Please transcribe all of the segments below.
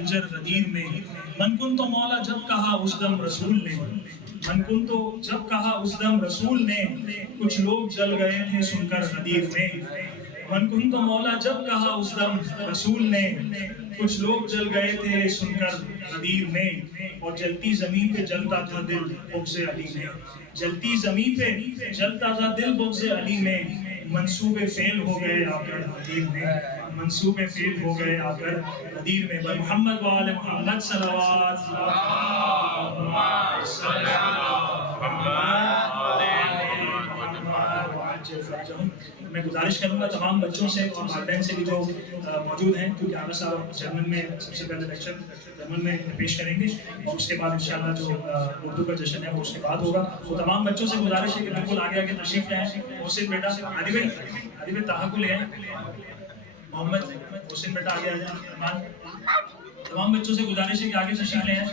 خنجر غدیر میں، من کن تو مولا جب کہا اس دم رسول نے، من کن تو جب کہا اس دم رسول نے، کچھ لوگ جل گئے تھے سن کر غدیر میں، من کن تو مولا جب کہا اس دم رسول نے، کچھ لوگ جل گئے تھے سن کر غدیر میں، اور جلتی زمین پہ جلتا تھا دل بغض علی میں، جلتی زمین پہ جلتا تھا دل بغض علی میں، منصوبے فیل ہو گئے آ کر غدیر میں، منصوبے فیل ہو گئے آ کر غدیر میں۔ بر محمد و آل محمد صلوات۔ میں گزارش کروں گا تمام بچوں سے اور والدین سے بھی جو موجود ہیں، کیونکہ عامر صاحب جرمن میں سب سے پہلے لیکچر جرمن میں پیش کریں گے، اور اس کے بعد انشاءاللہ جو اردو کا جشن ہے وہ اس کے بعد ہوگا۔ تو تمام بچوں سے گزارش ہے کہ بالکل آگے آگے تشریف لے آئیں۔ محسن بیٹا علی بھائی طاہر کو لے آئیں، محمد محسن بیٹا آگے آ جائیں، تمام بچوں سے گزارش ہے کہ آگے تشریف لے آئیں۔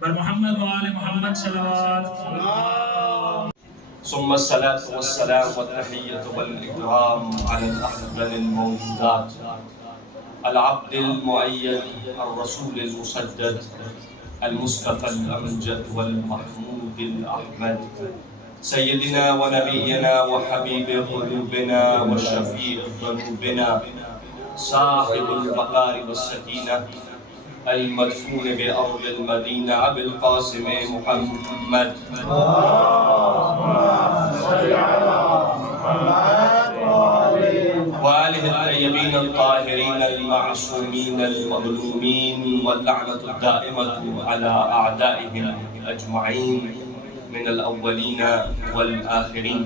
بر محمد و آل محمد صلوات۔ ثم الصلاة والسلام والتحية والإكرام على الأفضل الموجودات، العبد المؤيد الرسول المسدد المصطفى الأمجد والمحمود الأحمد، سيدنا ونبينا وحبيب قلوبنا وشفيع ذنوبنا، صاحب الوقار والسكينة، المدفون بأرض المدينة، أبي القاسم محمد وآله الطيبين الطاهرين المعصومين المظلومين، واللعنة الدائمة على أعدائهم أجمعين من الأولين والآخرين،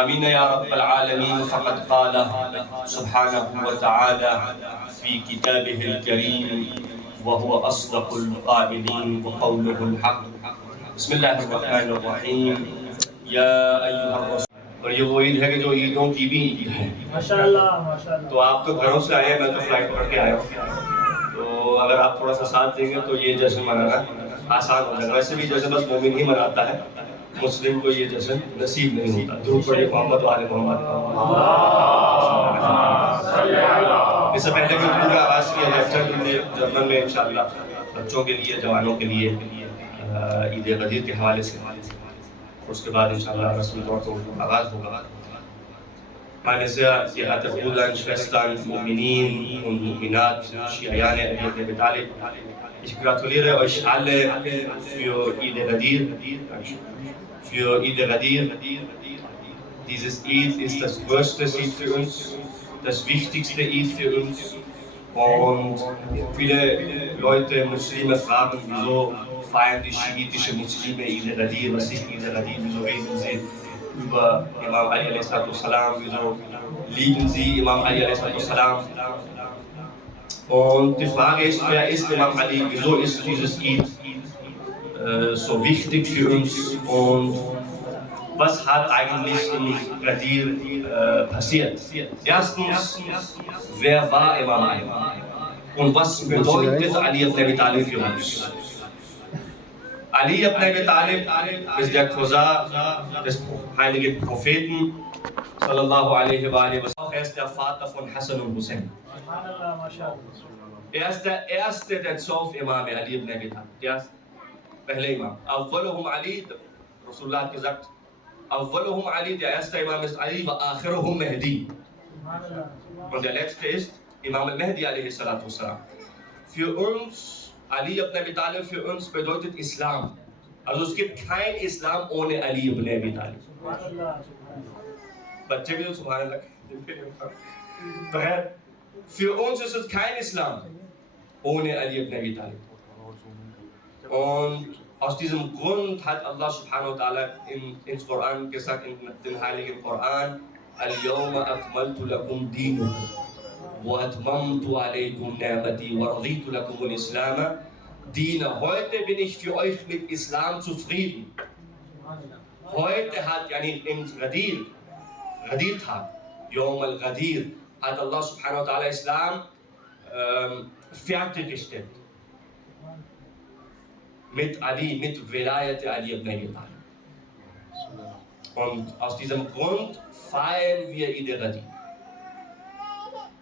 آمين يا رب العالمين۔ فقد قال سبحانه وتعالى في كتابه الكريم وهو أصدق القائلين وقوله الحق، بسم الله الرحمن الرحيم، يا أيها الرسول۔ اور یہ وہ عید ہے کہ جو عیدوں کی بھی عید ہے، تو آپ تو گھروں سے آئے ہیں، میں تو فلائٹ پڑھ کے آیا ہوں، تو اگر آپ تھوڑا سا ساتھ دیں گے تو یہ جشن منانا آسان ہو جائے گا۔ ویسے بھی جشن بس مومن ہی مناتا ہے، مسلم کو یہ جشن نصیب نہیں ہوتا۔ درود پڑھیے محمد و آل محمد۔ اس سے پہلے کہ اردو کا آغاز کیا لیکچر جرمن میں انشاءاللہ بچوں کے لیے، جوانوں کے لیے عید غدیر کے حوالے سے، اس کے بعد انشاءاللہ رسمی طور پر اردو کا آغاز ہوگا۔ Meine sehr geehrten Brüder und Schwestern, Mu'minin und Mu'minat, Schiayane Abi Talib, ich gratuliere euch alle für Eid al-Ghadir. Für Eid al-Ghadir. Dieses Eid ist das größte Eid für uns, das wichtigste Eid für uns. Und viele Leute, Muslime, fragen, wieso feiern die schiitische Muslime Eid al-Ghadir? Was ist Eid al-Ghadir? Wieso reden sie über Imam Ali a.s.? Wieso lieben sie Imam Ali a.s.? Und die Frage ist, wer ist Imam Ali? Wieso ist dieses Eid so wichtig für uns? Und was hat eigentlich in Ghadir passiert? Erstens, wer war Imam Ali? Und was bedeutet Ali ibn Abi Talib für uns? Ali ibn Abi Talib ist der Cousin des heiligen Propheten sallallahu alaihi wa sallam. Er ist der Vater von Hassan und Hussein. Er ist der erste der 12 Imame, Ali ibn Abi Talib. Der ist pehle Imam. Awwaluhum Ali, Rasulullah hat gesagt, Awwaluhum Ali, der erste Imam ist Ali, wa akhiruhum Mahdi. Und der letzte ist Imam al-Mahdi alaihi salatu wassalam. Für uns, Ali ibn Abi Talib für uns bedeutet Islam. Also es gibt kein Islam ohne Ali ibn Abi Talib. بچے بھی تو سبحان اللہ۔ Für uns ist es kein Islam ohne Ali ibn Abi Talib. Und aus diesem Grund hat Allah subhanahu wa ta'ala ins Koran gesagt, in den heiligen Koran, Al-Yawma akmaltu lakum dinakum wa atmamtu alaykum ni'mati wa raditu lakum al-Islam Dina. Heute bin ich für euch mit Islam zufrieden. Heute hat yani in Ghadir Tag, Yawm al-Ghadir, hat Allah subhanahu wa ta'ala Islam fertiggestellt. Mit Ali, mit Velayat Ali ibn Abi Talib. Und aus diesem Grund feiern wir Eid al-Ghadir.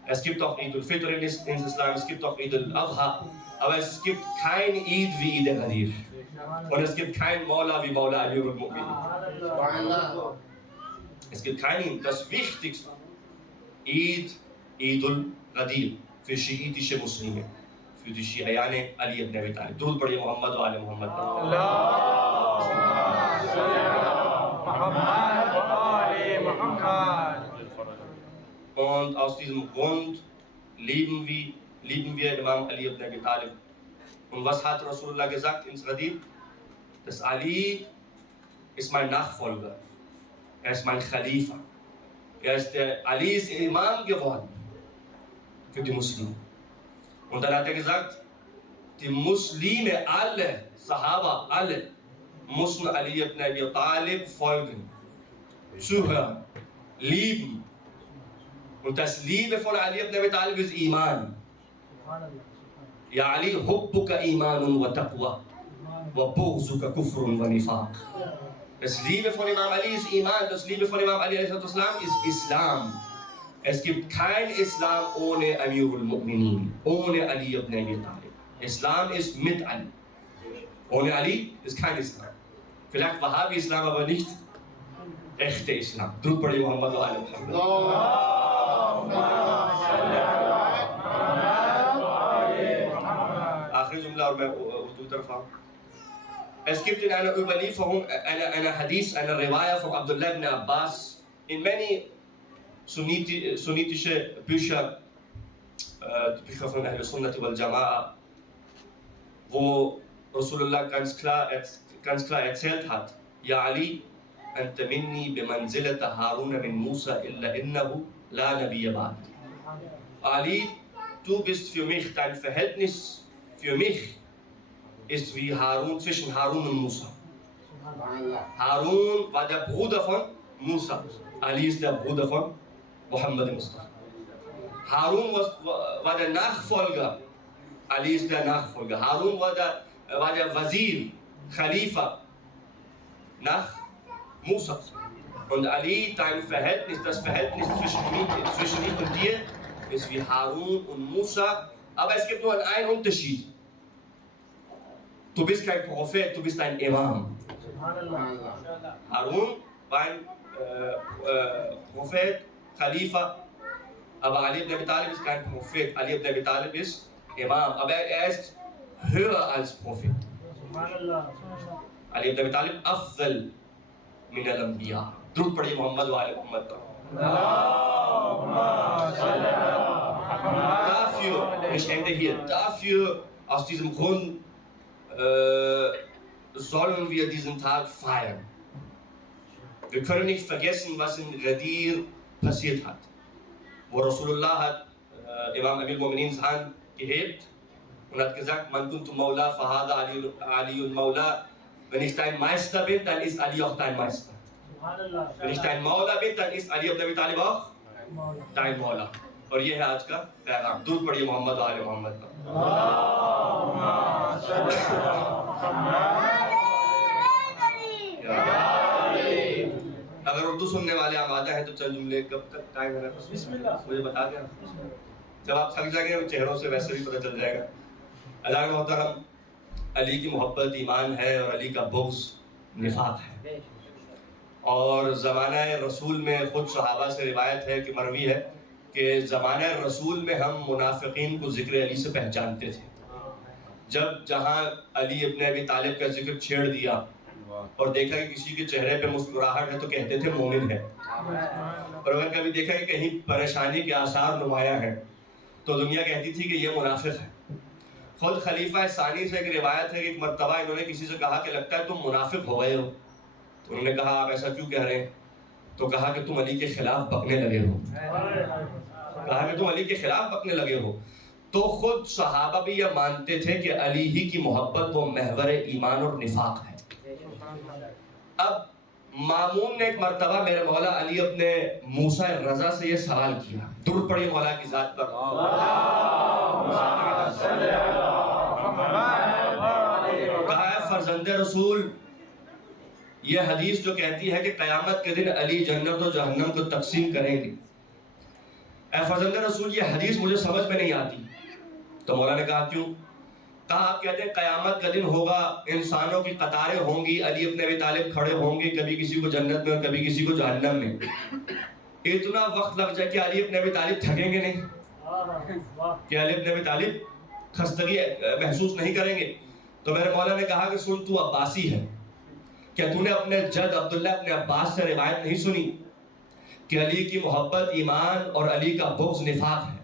Es gibt auch Eid al-Fitr in Islam, es gibt auch Eid al-Adha, aber es gibt kein Eid wie Eid al-Ghadir. Und es gibt kein Maula wie Maula Amir al-Mu'minin. Es gibt keinen, das wichtigste Eid, Eid al-Ghadir für schiitische Muslime, für die Schiayane Ali ibn Abi Talib. Durud padiye Muhammad wa ali Muhammad. Und aus diesem Grund lieben wir Imam Ali ibn Abi Talib. Und was hat Rasulullah gesagt ins Ghadir? Dass Ali ist mein Nachfolger. Er ist mein Khalifa. Ali ist Imam geworden für die Muslime. Und dann hat er gesagt, die Muslime, alle, Sahaba, alle, mussten Ali ibn Abi Talib folgen, zuhören, lieben. Und das Liebe von Ali ibn Abi Talib ist Iman. Ya Ali, hubbuka imanun wa taqwa, wa bughzuka kufrun wa nifaq. Das Liebe von Imam Ali ist Iman, das Liebe von Imam Ali ist Islam. Es gibt kein Islam ohne Amirul Mu'minin, ohne Ali ibn Abi Talib. Islam ist mit Ali. Ohne Ali ist kein Islam. Vielleicht Wahhabi-Islam, aber nicht echte Islam. Durud padiye Muhammad wa ali Muhammad. آخری جملہ اور میں اردو طرف آؤں. Es gibt in einer Überlieferung, einer Hadith, einer Riwaya von Abdullah ibn Abbas, in many sunnitische Bücher, die Bücher von Ahl Sunnah wal Jama'a, wo Rasulullah ganz klar erzählt hat, Ja Ali, anta minni bimanzilata Haruna min Musa illa innahu la nabiyya ba'd. Ali, du bist für mich, dein Verhältnis für mich ist wie Harun, zwischen Harun und Musa. Harun war der Bruder von Musa. Ali ist der Bruder von Muhammad Mustafa. Harun war der Nachfolger. Ali ist der Nachfolger. Harun war der Wazir, Khalifa nach Musa. Und Ali, dein Verhältnis, das Verhältnis zwischen ich und dir ist wie Harun und Musa. Aber es gibt nur einen Unterschied. Du bist kein Prophet, du bist ein Imam. Harun war ein Prophet, Khalifa, aber Ali ibn Abi Talib ist kein Prophet. Ali ibn Abi Talib ist Imam, aber er ist höher als Prophet. Ali ibn Abi Talib afdal min al-Anbiya. Durud padiye Muhammad wa ali Muhammad. Dafür, ich ende hier, dafür, aus diesem Grund sollen wir diesen Tag feiern. Wir können nicht vergessen, was in Ghadir passiert hat. Wo Rasulullah hat Imam Amir al-Mu'minins Hand gehebt und hat gesagt, Man kuntu Maula fahada Aliun Maula. Wenn ich dein Meister bin, dann ist Ali auch dein Meister. Wenn ich dein Maula bin, dann ist Ali ibn Abi Talib auch dein Maula. اور یہ ہے آج کا پیغام. درود پڑھیے محمد و آل محمد کا. اگر اردو سننے والے آمادہ ہیں تو چند جملے کب تک ٹائم ہے مجھے بتا دیں. جب آپ تھک جائیں گے چہروں سے ویسے بھی پتہ چل جائے گا. اللہ کے محترم، علی کی محبت ایمان ہے اور علی کا بغض نفاق ہے. اور زمانہ رسول میں خود صحابہ سے روایت ہے کہ مروی ہے کہ زمانہ رسول میں ہم منافقین کو ذکر علی سے پہچانتے تھے. جب جہاں علی ابن ابی طالب کا ذکر چھیڑ دیا اور دیکھا کہ کسی کے چہرے پہ مسکراہٹ ہے تو کہتے تھے مومن ہے. اور اگر کبھی دیکھا کہ کہیں پریشانی کے آثار نمایاں ہیں تو دنیا کہتی تھی کہ یہ منافق ہے. خود خلیفہ ثانی سے ایک روایت ہے کہ ایک مرتبہ انہوں نے کسی سے کہا کہ لگتا ہے تم منافق ہو گئے ہو. تو انہوں نے کہا آپ ایسا کیوں کہہ رہے ہیں؟ تو کہا کہ تم علی کے خلاف بکنے لگے ہو. کہا کہ تم علی کے خلاف بکنے لگے ہو. تو خود صحابہ بھی یہ مانتے تھے کہ علی ہی کی محبت وہ محور ایمان اور نفاق ہے. اب مامون نے ایک مرتبہ میرے مولا علی اپنے موسیٰ رضا سے یہ سوال کیا. درود پڑھیے مولا کی ذات پر. کہا ہے فرزند رسول، یہ حدیث جو کہتی ہے کہ قیامت کے دن علی جنت و جہنم کو تقسیم کریں گے، اے فرزند رسول یہ حدیث مجھے سمجھ میں نہیں آتی. تو مولا نے کہا کیوں؟ کہا آپ کہتے ہیں قیامت کا دن ہوگا، انسانوں کی قطاریں ہوں گی، علی ابن ابی طالب کھڑے ہوں گے، کبھی کسی کو جنت میں کبھی کسی کو جہنم میں. اتنا وقت لگ جائے کہ علی ابن ابی طالب تھکیں گے نہیں؟ کہ علی ابن ابی طالب خستگی محسوس نہیں کریں گے؟ تو میرے مولا نے کہا کہ سن تو عباسی ہے، کیا تو نے اپنے جد عبداللہ ابن عباس سے روایت نہیں سنی کہ علی کی محبت ایمان اور علی کا بغض نفاق ہے؟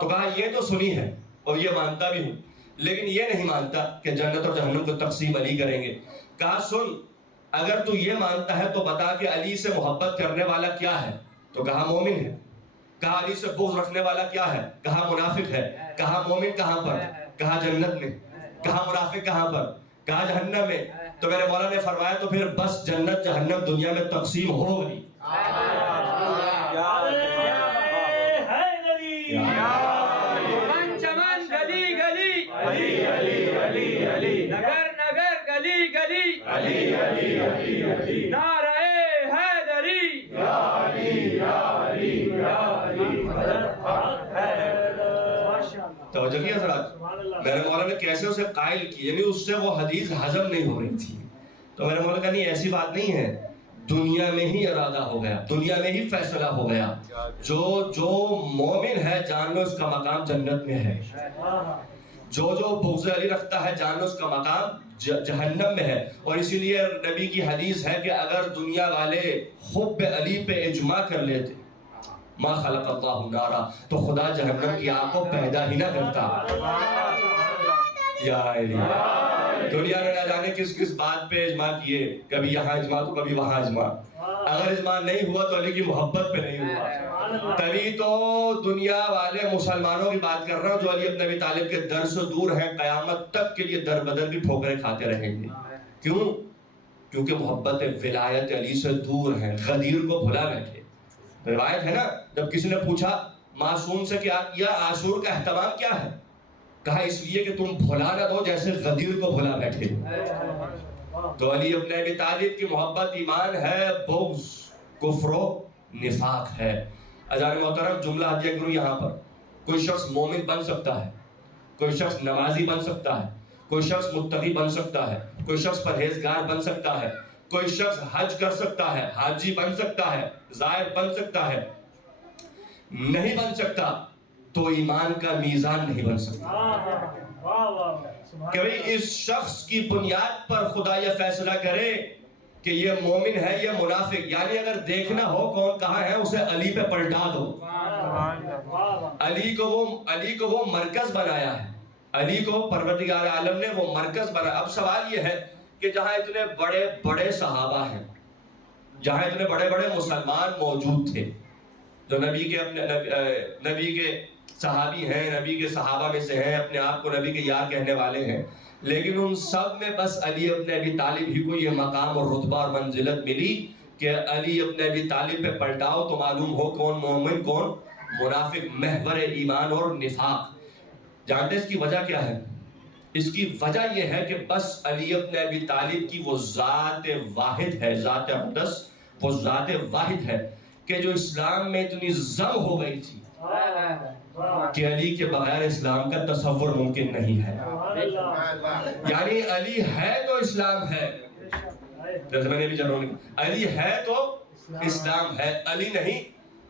تو کہا یہ تو سنی ہے اور یہ مانتا بھی ہوں، لیکن یہ نہیں مانتا کہ جنت اور جہنم کو تقسیم علی کریں گے. کہا سن اگر تو یہ مانتا ہے تو بتا کہ علی سے محبت کرنے والا کیا ہے؟ تو کہا مومن ہے. کہا علی سے بغض رکھنے والا کیا ہے؟ کہا منافق ہے. کہا مومن کہاں پر؟ کہا جنت میں. کہا منافق کہاں پر؟ کہا جہنم میں. تو میرے مولا نے فرمایا تو پھر بس جنت جہنم دنیا میں تقسیم ہو گئی. نگر نگر گلی گلی علی علی علی علی نعرہ حیدری یا علی یا علی یا علی. توجہ کیا حضرات؟ میرے مولا نے کیسے اسے قائل کی، یعنی اس سے وہ حدیث ہضم نہیں ہو رہی تھی. تو میرے مولا کہا نہیں ایسی بات نہیں ہے، دنیا میں ہی ارادہ ہو گیا، دنیا میں ہی فیصلہ ہو گیا. جو مومن ہے جان لو اس کا مقام جنت میں ہے، جو بغض علی رکھتا ہے جان لو اس کا مقام جہنم میں ہے. اور اسی لیے نبی کی حدیث ہے کہ اگر دنیا والے حب علی پہ اجماع کر لیتے ما خلق اللہ نارا، تو خدا جہنم کی آگ کو پیدا ہی نہ کرتا. یا علی دنیا نے نہ جانے کس کس بات پہ اجماع کیے، کبھی یہاں اجماع تو کبھی وہاں اجماع. اگر اجماع نہیں ہوا تو علی کی محبت پہ نہیں ہوا. تبھی تو دنیا والے مسلمانوں کی بات کر رہا ہوں جو علی ابن ابی طالب کے در سے دور ہیں، قیامت تک کے لیے در بدر کی ٹھوکریں کھاتے رہیں گے. کیوں؟ کیونکہ محبت ولایت علی سے دور ہیں، غدیر کو بھلا بیٹھے. روایت ہے نا جب کسی نے پوچھا معصوم سے کیا عاشور کا اہتمام کیا ہے؟ کہا اس لیے کہ تم بھلا نہ دو جیسے غدیر کو بھلا بیٹھے. تو علی ابن ابی طالب کی محبت ایمان ہے، بغض کفر و نفاق ہے. اذان محترم جملہ ہدیہ کروں یہاں پر، کوئی شخص مومن بن سکتا ہے، کوئی شخص نمازی بن سکتا ہے، کوئی شخص متقی بن سکتا ہے، کوئی شخص پرہیزگار بن سکتا ہے، کوئی شخص حج کر سکتا ہے، حاجی بن سکتا ہے، زائر بن سکتا ہے. نہیں بن سکتا تو ایمان کا میزان نہیں بن سکتا. کہ بھئی اس شخص کی بنیاد پر خدا یہ فیصلہ کرے کہ یہ مومن ہے یہ منافق، یعنی اگر دیکھنا ہو کون کہاں ہے اسے علی پہ پلٹا دو. علی کو وہ مرکز بنایا ہے، علی کو پروردگار عالم نے وہ مرکز بنایا. اب سوال یہ ہے کہ جہاں اتنے بڑے بڑے صحابہ ہیں، جہاں اتنے بڑے بڑے مسلمان موجود تھے جو نبی کے صحابی ہیں، نبی کے صحابہ میں سے ہیں، اپنے آپ کو نبی کے یار کہنے والے ہیں، لیکن ان سب میں بس علی ابن ابی طالب ہی کو یہ مقام اور رتبہ اور منزلت ملی کہ علی ابن ابی طالب پہ پلٹاؤ تو معلوم ہو کون مومن کون منافق، محور ایمان اور نفاق. جانتے اس کی وجہ کیا ہے؟ اس کی وجہ یہ ہے کہ بس علی ابن ابی طالب کی وہ ذات واحد ہے، ذات اقدس، وہ ذات واحد ہے کہ جو اسلام میں اتنی ضم ہو گئی تھی کہ علی کے بغیر اسلام کا تصور ممکن نہیں ہے. یعنی علی ہے تو اسلام ہے، جیسے میں نے بھی جنہوں نے علی ہے تو اسلام ہے، علی نہیں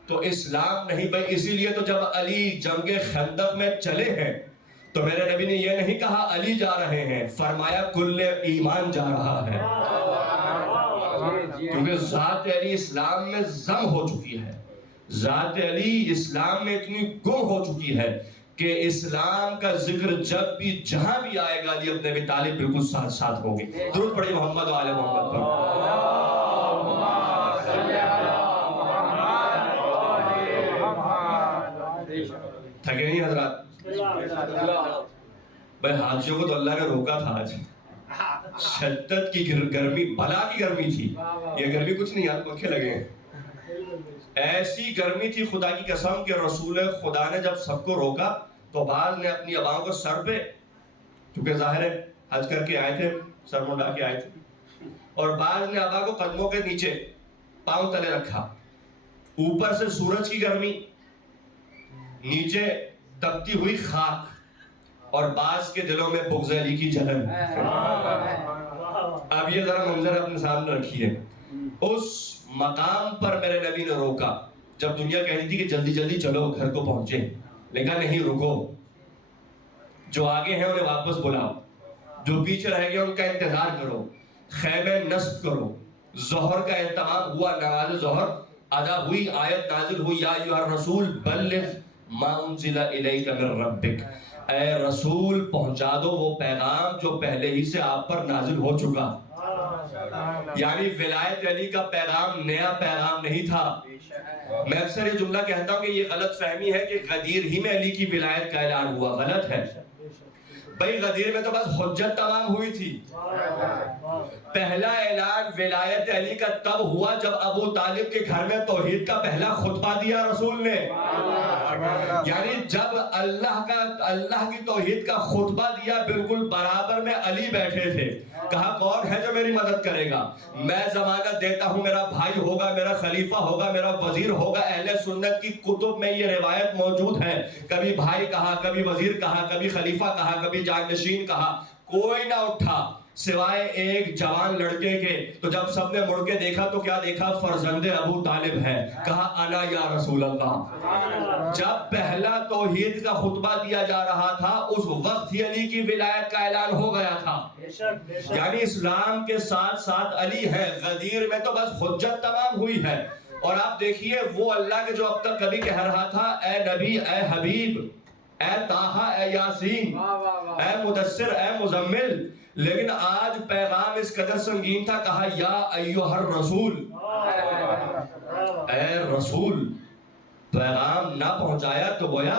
تو اسلام نہیں. بھائی اسی لیے تو جب علی جنگ خندق میں چلے ہیں تو میرے نبی نے یہ نہیں کہا علی جا رہے ہیں، فرمایا کل ایمان جا رہا ہے. کیونکہ ذات علی اسلام میں ضم ہو چکی ہے، ذات علی اسلام میں اتنی گم ہو چکی ہے کہ اسلام کا ذکر جب بھی جہاں بھی آئے گا علی ابن ابی طالب بالکل ساتھ ساتھ ہوگے. درود پڑھیے محمد و آل محمد پر. تھکے نہیں حضرات؟ بھائی حاجیوں کو تو اللہ نے روکا تھا آج. شدت کی گرمی، بلا کی گرمی تھی. یہ گرمی کچھ نہیں یار، پنکھے لگے ہیں. ایسی گرمی تھی خدا کی قسم کہ رسول خدا نے جب سب کو روکا تو بعض نے اپنی اباؤں کو سر پہ، کیونکہ ظاہر ہے حج کر کے آئے تھے، سر مڈا کے آئے تھے، اور بعض نے ابا کو قدموں کے نیچے پاؤں تلے رکھا. اوپر سے سورج کی گرمی، نیچے تپتی ہوئی خاک اور بعض کے دلوں میں بغض علی کی جلن. اب یہ ذرا منظر اپنے سامنے رکھیے. اس مقام پر میرے نبی نے روکا جب دنیا کہتی تھی کہ جلدی جلدی چلو گھر کو پہنچے، لیکن نہیں، رکو، جو آگے ہیں انہیں واپس بلاؤ، جو پیچھے رہ گئے ان کا انتظار کرو، خیمے نصب کرو. ظہر کا اہتمام ہوا، نماز ظہر ادا ہوئی، آیت نازل ہوئی، یا ایھا الرسول بلغ ما انزل الیک من ربک، اے رسول پہنچا دو وہ پیغام جو پہلے ہی سے آپ پر نازل ہو چکا. یعنی ولایت علی کا پیغام نیا پیغام نہیں تھا. میں اکثر یہ جملہ کہتا ہوں کہ یہ غلط فہمی ہے کہ غدیر ہی میں علی کی ولایت کا اعلان ہوا. غلط ہے بھائی، غدیر میں تو بس حجت تمام ہوئی تھی. پہلا اعلان ولایت علی کا تب ہوا جب ابو طالب کے گھر میں توحید کا پہلا خطبہ دیا رسول نے. یعنی جب اللہ کی توحید کا خطبہ دیا، بالکل برابر میں علی بیٹھے تھے. کہا کون ہے جو میری مدد کرے گا؟ میں ضمانت دیتا ہوں میرا بھائی ہوگا، میرا خلیفہ ہوگا، میرا وزیر ہوگا. اہل سنت کی کتب میں یہ روایت موجود ہے. کبھی بھائی کہا، کبھی وزیر کہا، کبھی خلیفہ کہا، کبھی جانشین کہا. کوئی نہ اٹھا سوائے ایک جوان لڑکے کے. تو جب سب نے مڑ کے دیکھا تو کیا دیکھا؟ فرزند ابو طالب ہے. کہا انا یا رسول اللہ. جب پہلا توحید کا خطبہ دیا جا رہا تھا اس وقت ہی علی کی ولایت کا اعلان ہو گیا تھا. یعنی اسلام کے ساتھ ساتھ علی ہے. غدیر میں تو بس حجت تمام ہوئی ہے. اور آپ دیکھیے وہ اللہ کے جو اب تک کبھی کہہ رہا تھا اے نبی، اے حبیب، اے طٰہٰ، اے یاسین، اے مدثر، اے مزمل، لیکن آج پیغام اس قدر سنگین تھا. کہا یا ایھا الرسول، اے رسول. پیغام نہ پہنچایا تو گویا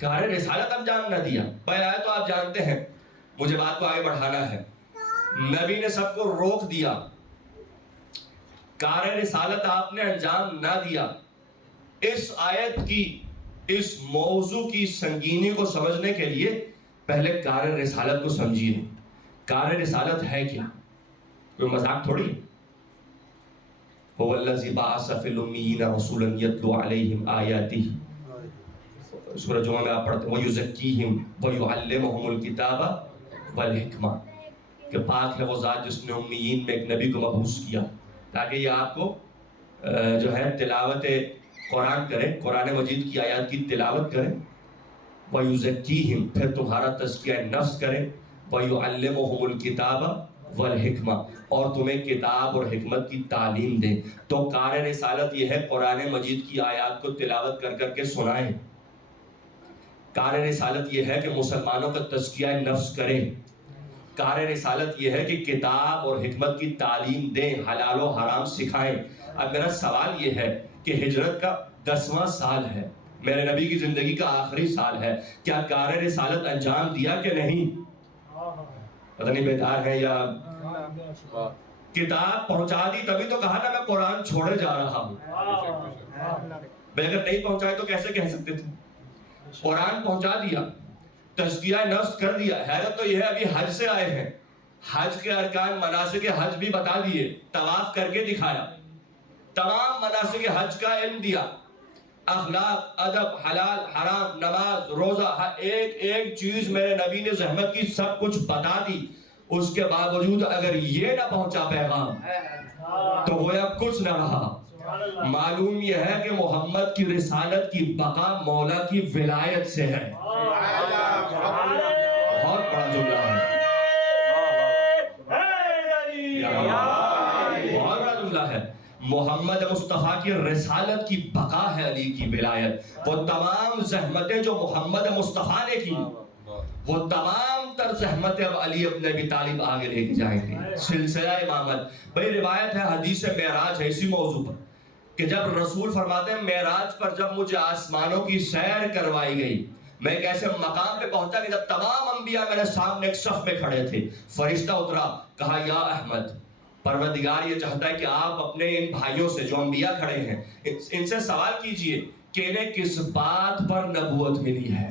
کار رسالت انجام نہ دیا. پہلا تو آپ جانتے ہیں، مجھے بات کو آگے بڑھانا ہے. نبی نے سب کو روک دیا، کار رسالت آپ نے انجام نہ دیا. اس آیت کی، اس موضوع کی سنگینی کو سمجھنے کے لیے پہلے کار رسالت کو سمجھیے. کار رسالت ہے کیا؟ کوئی مذاق تھوڑی. هو الذی بعث فی الامیین رسولا یتلو علیہم آیاتہ، سورہ جمعہ میں آپ پڑھتے ہیں ویزکیہم ویعلمہم الکتاب والحکمہ، کہ پاک ہے وہ ذات جس نے امیین میں ایک نبی کو مبعوث کیا تاکہ یہ آپ کو جو ہے تلاوت قرآن کریں، قرآن مجید کی آیات کی تلاوت کریں. وَيُزَكِّيهِمْ، پھر تمہارا تزکیہ نفس کریں. وَيُعَلِّمُهُمُ الْكِتَابَ وَالْحِكْمَةَ، اور تمہیں کتاب اور حکمت کی تعلیم دیں. تو کار رسالت یہ ہے قرآن مجید کی آیات کو تلاوت کر کر کے سنائیں. کار رسالت یہ ہے کہ مسلمانوں کا تزکیہ نفس کریں. کار رسالت یہ ہے کہ کتاب اور حکمت کی تعلیم دیں، حلال و حرام سکھائیں. اب میرا سوال یہ ہے کہ ہجرت کا 10واں سال ہے، میرے نبی کی زندگی کا آخری سال ہے، کیا کار رسالت انجام دیا کہ نہیں؟ پتہ نہیں بیدار ہے یا کتاب پہنچا دی تبھی تو کہا نا میں قرآن چھوڑے جا رہا ہوں. اگر نہیں پہنچائے تو کیسے کہہ سکتے تھے؟ قرآن پہنچا دیا، تزکیہ نفس کر دیا. حیرت تو یہ ہے ابھی حج سے آئے ہیں، حج کے ارکان مناسک حج بھی بتا دیے، طواف کر کے دکھایا، تمام مناسک حج کا علم دیا، اخلاق، ادب، حلال، حرام، نماز، روزہ، ایک ایک چیز میرے نبی نے زحمت کی سب کچھ بتا دی. اس کے باوجود اگر یہ نہ پہنچا پیغام تو گویا کچھ نہ رہا. معلوم یہ ہے کہ محمد کی رسالت کی بقا مولا کی ولایت سے ہے. بہت بڑا جملہ ہے، بہت بڑا جملہ ہے. محمد مصطفیٰ کی رسالت کی بقا ہے علی کی ولایت. وہ تمام زحمتیں جو محمد مصطفیٰ نے کی، وہ تمام تر زحمتیں اب علی ابن ابی طالب آگے لے کے جائیں گے. سلسلہ امامت. بھئی روایت ہے، حدیث معراج ہے اسی موضوع پر، کہ جب رسول فرماتے ہیں معراج پر جب مجھے آسمانوں کی سیر کروائی گئی، میں ایک ایسے مقام پہ پہنچا کہ جب تمام انبیاء میرے سامنے ایک صف میں کھڑے تھے. فرشتہ اترا، کہا یا احمد، پروردگار یہ چاہتا ہے کہ آپ اپنے ان بھائیوں سے جو انبیاء کھڑے ہیں ان سے سوال کیجئے کہ انہیں کس بات پر نبوت ملی ہے.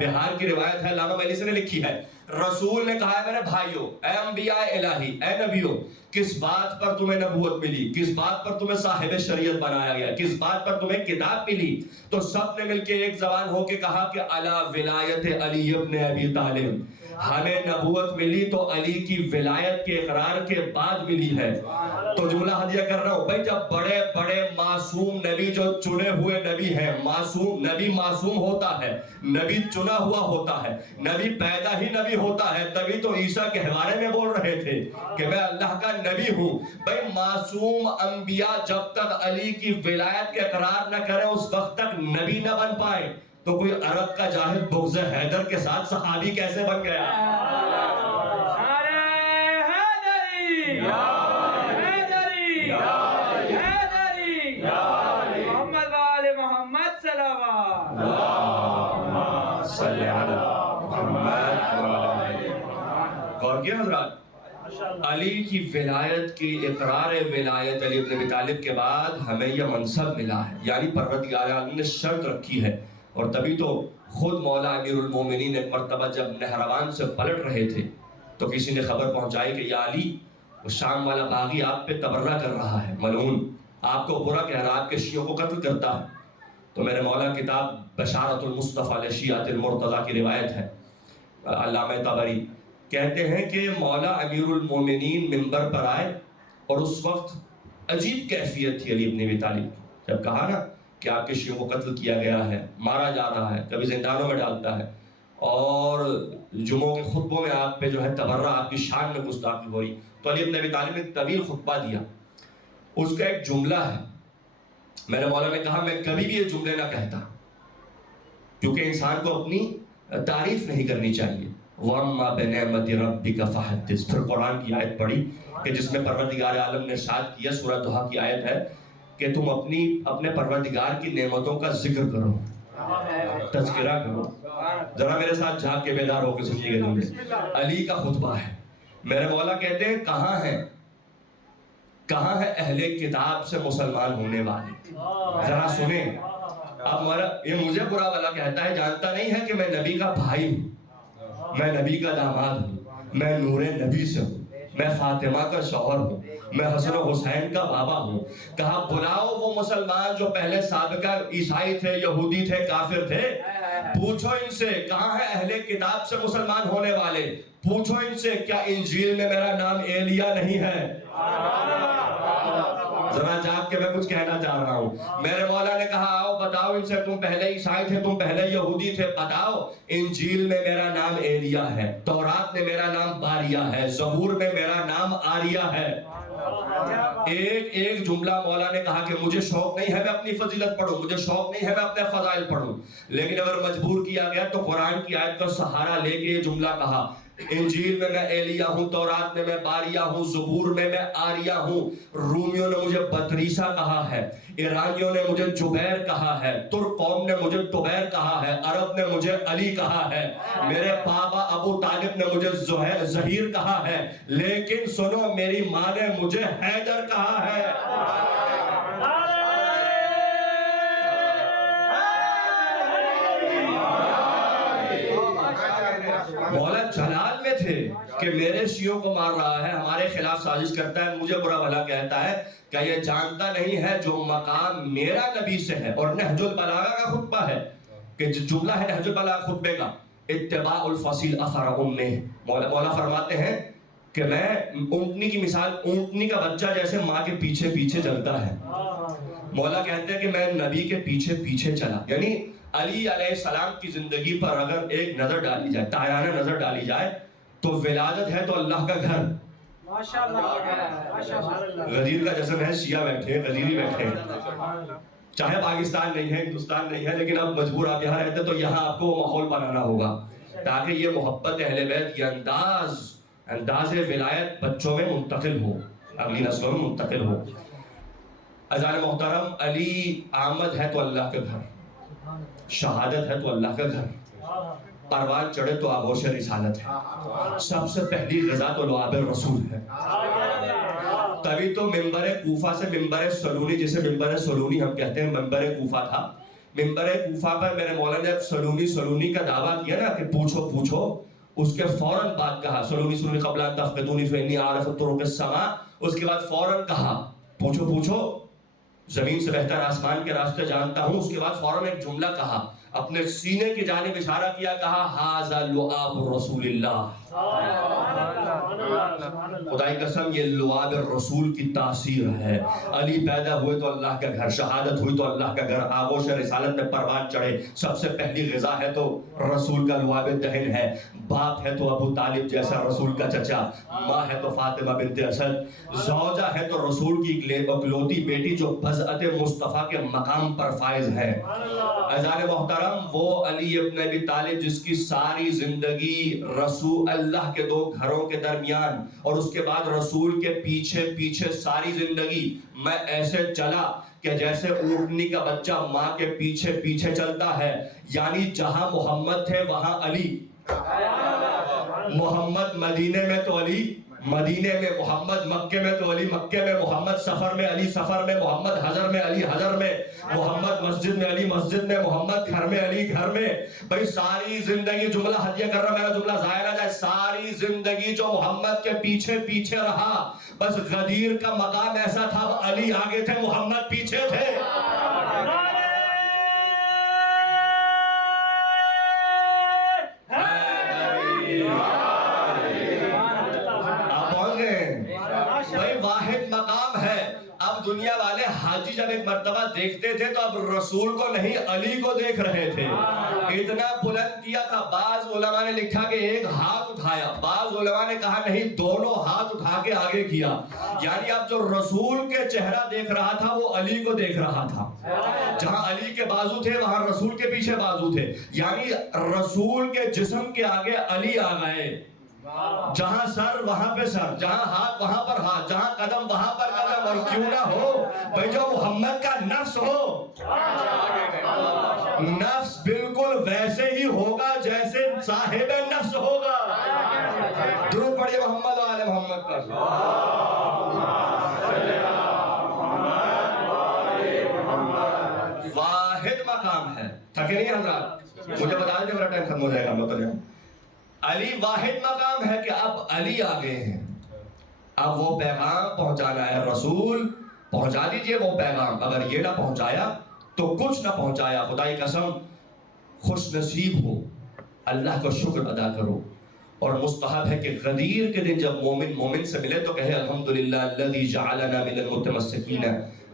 بہار کی روایت ہے، علامہ مجلسی نے لکھی ہے، رسول نے کہا ہے میرے بھائیوں، اے انبیاء الہی، اے نبیوں، کس بات پر تمہیں نبوت ملی، کس بات پر تمہیں صاحب شریعت بنایا گیا، کس بات پر تمہیں کتاب ملی؟ تو سب نے مل کے ایک زبان ہو کے کہا کہ علی ولایت علی ابن ابی طالب، ہمیں نبوت ملی تو علی کی ولایت کے اقرار کے بعد ملی ہے۔ تو جملہ ہدیہ کر رہا ہوں بھائی، جب بڑے بڑے معصوم نبی جو چنے ہوئے نبی ہیں، معصوم نبی معصوم ہوتا ہے، نبی چنا ہوا ہوتا ہے، نبی پیدا ہی نبی ہوتا ہے، تبھی تو عیسیٰ کے بارے میں بول رہے تھے کہ میں اللہ کا نبی ہوں۔ بھائی معصوم انبیاء جب تک علی کی ولایت کے اقرار نہ کریں اس وقت تک نبی نہ بن پائے، تو کوئی عرب کا جاہل بغض حیدر کے ساتھ صحابی کیسے بن گیا؟ غور کیا حضرات؟ علی کی ولایت کی اقرار ولایت علی ابن ابی طالب کے بعد ہمیں یہ منصب ملا ہے، یعنی پروردگار عالم نے شرط رکھی ہے۔ اور تبھی تو خود مولا امیر المومنین ایک مرتبہ جب نہروان سے پلٹ رہے تھے تو کسی نے خبر پہنچائی کہ یا علی، وہ شام والا باغی آپ پہ تبرہ کر رہا ہے، ملعون، آپ کو برا کہہ رہا ہے، آپ کے شیعوں کو قتل کرتا ہے۔ تو میرے مولا کتاب بشارت المصطفیٰ لشیعۃ المرتضیٰ کی روایت ہے، علامہ طبری کہتے ہیں کہ مولا امیر المومنین منبر پر آئے اور اس وقت عجیب کیفیت تھی علی ابن ابی طالب، جب کہا نا کہ آپ کے شیعوں کو قتل کیا گیا ہے، مارا جا رہا ہے، کبھی زندانوں میں ڈالتا ہے، اور جمعوں کے خطبوں میں آپ پہ جو ہے تبرہ، آپ کی شان میں گستاخی ہو رہی، تو علی ابن ابی طالب نے طویل خطبہ دیا۔ اس کا ایک جملہ ہے، میرے مولا نے کہا میں کبھی بھی یہ جملے نہ کہتا، کیونکہ انسان کو اپنی تعریف نہیں کرنی چاہیے۔ وَأَمَّا بِنِعْمَتِ رَبِّكَ فَحَدِّثْ، پھر قرآن کی آیت پڑھی کہ جس میں پروردگار عالم نے ارشاد کیا، سورہ دہا کی آیت ہے کہ تم اپنے پروردگار کی نعمتوں کا ذکر کرو، تذکرہ کرو۔ ذرا میرے ساتھ جھانک کے بیدار ہو کے سنیے گا جملے، علی کا خطبہ ہے۔ میرے مولا کہتے ہیں کہاں ہے اہل کتاب سے مسلمان ہونے والے؟ ذرا سنیں۔ اب مولا یہ مجھے برا والا کہتا ہے، جانتا نہیں ہے کہ میں نبی کا بھائی ہوں، میں نبی کا داماد ہوں، میں نور نبی سے ہوں، میں فاطمہ کا شوہر ہوں، میں حسن و حسین کا بابا ہوں۔ کہا بلاؤ وہ مسلمان جو پہلے سابقہ عیسائی تھے، یہودی تھے، کافر تھے، پوچھو ان سے کہاں ہے اہل کتاب سے مسلمان ہونے والے، پوچھو ان سے کیا انجیل میں میرا نام ایلیا نہیں ہے؟ ذرا جاگ کے میں کچھ کہنا چاہ رہا ہوں۔ میرے مولا نے کہا آؤ بتاؤ ان سے، تم پہلے عیسائی تھے، تم پہلے یہودی تھے، بتاؤ انجیل میں میرا نام ایلیا ہے، تورات میں میرا نام باریہ ہے، زبور میں میرا نام آریہ ہے۔ ایک جملہ مولا نے کہا کہ مجھے شوق نہیں ہے میں اپنی فضیلت پڑھوں، مجھے شوق نہیں ہے میں اپنے فضائل پڑھوں، لیکن اگر مجبور کیا گیا تو قرآن کی آیت کا سہارا لے کے یہ جملہ کہا، انجیل میں ایلیا ہوں، تورات میں میں باریہ ہوں، زبور میں میں آریہ ہوں۔ رومیوں نے مجھے بطریسہ کہا ہے، ایرانیوں نے مجھے جبیر کہا ہے، ترک قوم نے مجھے طبیر کہا ہے، عرب نے مجھے علی کہا ہے، میرے بابا ابو طالب نے مجھے ظہیر کہا ہے، لیکن سنو میری ماں نے مجھے حیدر کہا ہے۔ مولا جلال میں تھے کہ میرے شیعوں کو مار رہا ہے، ہمارے خلاف سازش کرتا ہے، مجھے برا بھلا کہتا ہے، کہ یہ جانتا نہیں ہے جو مقام میرا نبی سے ہے۔ اور نہج البلاغہ کا خطبہ ہے کہ جملہ ہے نہج البلاغہ خطبے کا، اتباع الفصیل اثر امہ۔ مولا فرماتے ہیں کہ میں اونٹنی کی مثال، اونٹنی کا بچہ جیسے ماں کے پیچھے پیچھے چلتا ہے، مولا کہتے ہیں کہ میں نبی کے پیچھے پیچھے چلا۔ یعنی علی علیہ السلام کی زندگی پر اگر ایک نظر ڈالی جائے، تایانہ نظر ڈالی جائے، تو ولادت ہے تو اللہ کا گھر، غدیر کا جشن ہے، شیعہ بیٹھے ہیں، غدیری بیٹھے ہیں، چاہے پاکستان نہیں ہے، ہندوستان نہیں ہے، لیکن اب مجبور آپ یہاں رہتے تو یہاں آپ کو ماحول بنانا ہوگا تاکہ یہ محبت اہل بیت، یہ انداز ولایت بچوں میں منتقل ہو، اگلی نسلوں میں منتقل ہو۔ عزیزان محترم، علی آمد ہے تو اللہ کا گھر، شہادت ہے تو اللہ کا گھر، پروان چڑھے تو آغوش رسالت ہے، سب سے پہلی غذا تو لعاب رسول ہے۔ تبھی تو ممبر کوفہ سے ممبر سلونی، جسے ممبر سلونی ہم کہتے ہیں، ممبر کوفہ تھا، ممبر کوفہ پر میرے مولا نے سلونی کا دعویٰ کیا نا کہ پوچھو پوچھو، اس کے فوراً بعد کہا سلونی سلونی قبل ان تفقدونی فإنی عارف الطرق السماء، اس کے بعد فوراً کہا پوچھو پوچھو زمین سے بہتر آسمان کے راستے جانتا ہوں، اس کے بعد فوراً ایک جملہ کہا، اپنے سینے کی جانب اشارہ کیا، کہا ھذا لعاب رسول اللہ، خدا کی قسم یہ لعاب رسول کی تاثیر ہے۔ علی پیدا ہوئے تو اللہ کا گھر، شہادت ہوئی تو اللہ کا گھر، آغوش رسالت میں پروان چڑھے، سب سے پہلی غذا ہے تو رسول کا لعاب دہن ہے، باپ ہے تو ابو طالب جیسا رسول کا چچا، ماں ہے تو فاطمہ بنت اسد، زوجہ ہے تو رسول کی اکلوتی بیٹی جو بضعت مصطفیٰ کے مقام پر فائز ہے۔ عزیزان محترم، وہ علی ابن ابی طالب جس کی ساری زندگی رسول اللہ کے دو گھروں کے درمیان اور اس کے بعد رسول کے پیچھے پیچھے ساری زندگی میں ایسے چلا کہ جیسے اونٹنی کا بچہ ماں کے پیچھے پیچھے چلتا ہے، یعنی جہاں محمد تھے وہاں علی، محمد مدینے میں تو علی مدینے میں، محمد مکے میں تو علی مکے میں، محمد سفر میں علی سفر میں، محمد حضر میں علی حضر میں، محمد مسجد میں علی مسجد میں، محمد گھر میں علی گھر میں۔ بھئی ساری زندگی، جملہ ہدیہ کر رہا، میرا جملہ ضائع نہ جائے، ساری زندگی جو محمد کے پیچھے پیچھے رہا، بس غدیر کا مقام ایسا تھا، علی آگے تھے محمد پیچھے تھے۔ واحد مقام ہے۔ اب دنیا والے حاجی جب ایک مرتبہ دیکھتے تھے تو اب رسول کو نہیں علی کو دیکھ رہے تھے، اتنا بلند کیا تھا۔ بعض علماء نے لکھا کہ ایک ہاتھ اٹھایا، بعض علماء نے کہا نہیں دونوں ہاتھ اٹھا کے آگے کیا، یعنی اب جو رسول کے چہرہ دیکھ رہا تھا وہ علی کو دیکھ رہا تھا۔ جہاں علی کے بازو تھے وہاں رسول کے پیچھے بازو تھے، یعنی رسول کے جسم کے آگے علی آ گئے، جہاں سر وہاں پہ سر، جہاں ہاتھ وہاں پر ہاتھ، جہاں قدم وہاں پر قدم، اور کیوں نہ ہو بھئی جو محمد کا نفس ہو، نفس بالکل ویسے ہی ہوگا جیسے صاحب نفس ہوگا۔ درود پڑھیے محمد و آل محمد پر۔ واحد مقام ہے، تھکے نہیں حضرات؟ مجھے بتا دیجیے میرا ٹائم ختم ہو جائے گا، میں تو جاؤں۔ علی واحد مقام ہے کہ اب علی آگے ہیں، اب وہ پیغام پہنچانا ہے، رسول پہنچا دیجئے وہ پیغام، اگر یہ نہ پہنچایا تو کچھ نہ پہنچایا۔ خدا کی قسم خوش نصیب ہو، اللہ کو شکر ادا کرو، اور مستحب ہے کہ غدیر کے دن جب مومن مومن سے ملے تو کہے الحمدللہ الذی جعلنا من المتمسکین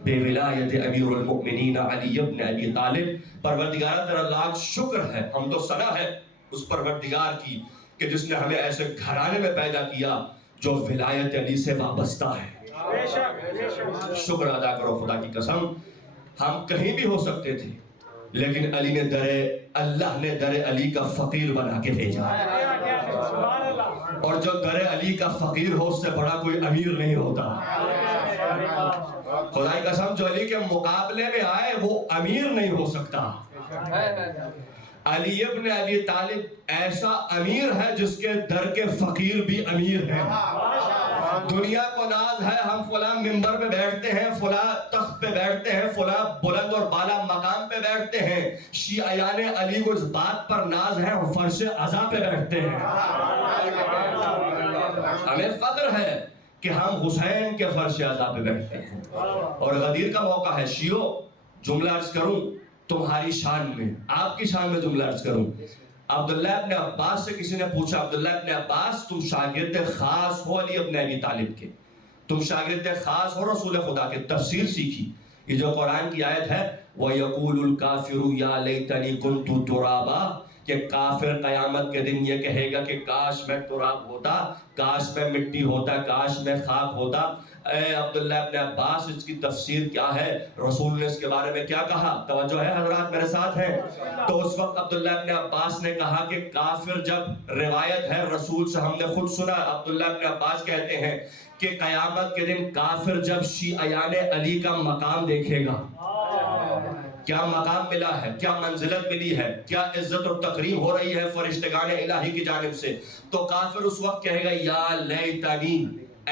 بولایت امیر المؤمنین علی ابن ابی طالب۔ پروردگار تیرا لاکھ شکر ہے، ہم تو ثنا ہے اس پروردگار کی کہ جس نے ہمیں ایسے گھرانے میں پیدا کیا جو ولایت علی سے وابستہ ہے۔ شکر ادا کرو خدا کی قسم، ہم کہیں بھی ہو سکتے تھے لیکن علی نے اللہ نے در علی کا فقیر بنا کے بھیجا، اور جو در علی کا فقیر ہو اس سے بڑا کوئی امیر نہیں ہوتا۔ خدا کی قسم جو علی کے مقابلے میں آئے وہ امیر نہیں ہو سکتا۔ علی ابن ابی طالب ایسا امیر ہے جس کے در کے فقیر بھی امیر ہیں۔ دنیا کو ناز ہے ہم فلاں ممبر پہ بیٹھتے ہیں، فلاں تخت پہ بیٹھتے ہیں، فلاں بلند اور بالا مقام پہ بیٹھتے ہیں، شیعیان علی کو اس بات پر ناز ہے ہم فرش عزا پہ بیٹھتے ہیں۔ ہمیں فخر ہے کہ ہم حسین کے فرش عزا پہ بیٹھتے ہیں۔ اور غدیر کا موقع ہے، شیعو جملہ عرض کروں تمہاری شان میں، آپ کی شان میں جملہ عرض کروں۔ عبداللہ ابن عباس سے کسی نے پوچھا، عبداللہ ابن عباس تم شاگرد خاص ہو علی ابن ابی طالب کے، تم شاگرد خاص ہو رسول خدا کے، تفسیر سیکھی۔ یہ جو قرآن کی آیت ہے وَيَقُولُ الْكَافِرُ يَا لَيْتَنِي كُنْتُ تُرَابًا، کہ کافر قیامت کے دن یہ کہے گا کہ کاش میں تراب ہوتا، کاش میں مٹی ہوتا، کاش میں خاک ہوتا۔ اے عبداللہ ابن عباس اس کی تفسیر کیا ہے، رسول نے اس کے بارے میں کیا کہا؟ توجہ ہے حضرات میرے ساتھ ہیں؟ تو اس وقت عبداللہ ابن عباس نے کہا کہ کافر، جب روایت ہے رسول سے ہم نے خود سنا، عبداللہ ابن عباس کہتے ہیں کہ قیامت کے دن کافر جب شیعیان علی کا مقام دیکھے گا، کیا مقام ملا ہے، کیا منزلت ملی ہے، کیا عزت و تکریم ہو رہی ہے فرشتگان الہی کی جانب سے، تو کافر اس وقت کہے گا یا لیتنی،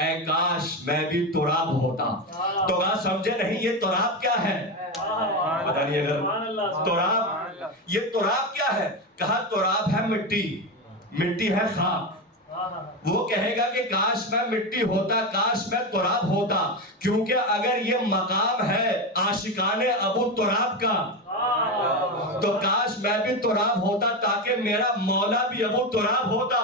اے کاش میں بھی تراب ہوتا۔ تو بات سمجھے نہیں یہ تراب کیا ہے؟ پتہ نہیں اگر تراب، یہ تراب کیا ہے؟ کہا تراب ہے مٹی، مٹی ہے خاک. وہ کہے گا کہ کاش میں مٹی ہوتا, کاش میں تراب ہوتا, کیونکہ اگر یہ مقام ہے عاشقان ابو تراب کا تو کاش میں بھی تراب ہوتا تاکہ میرا مولا بھی ابو تراب ہوتا.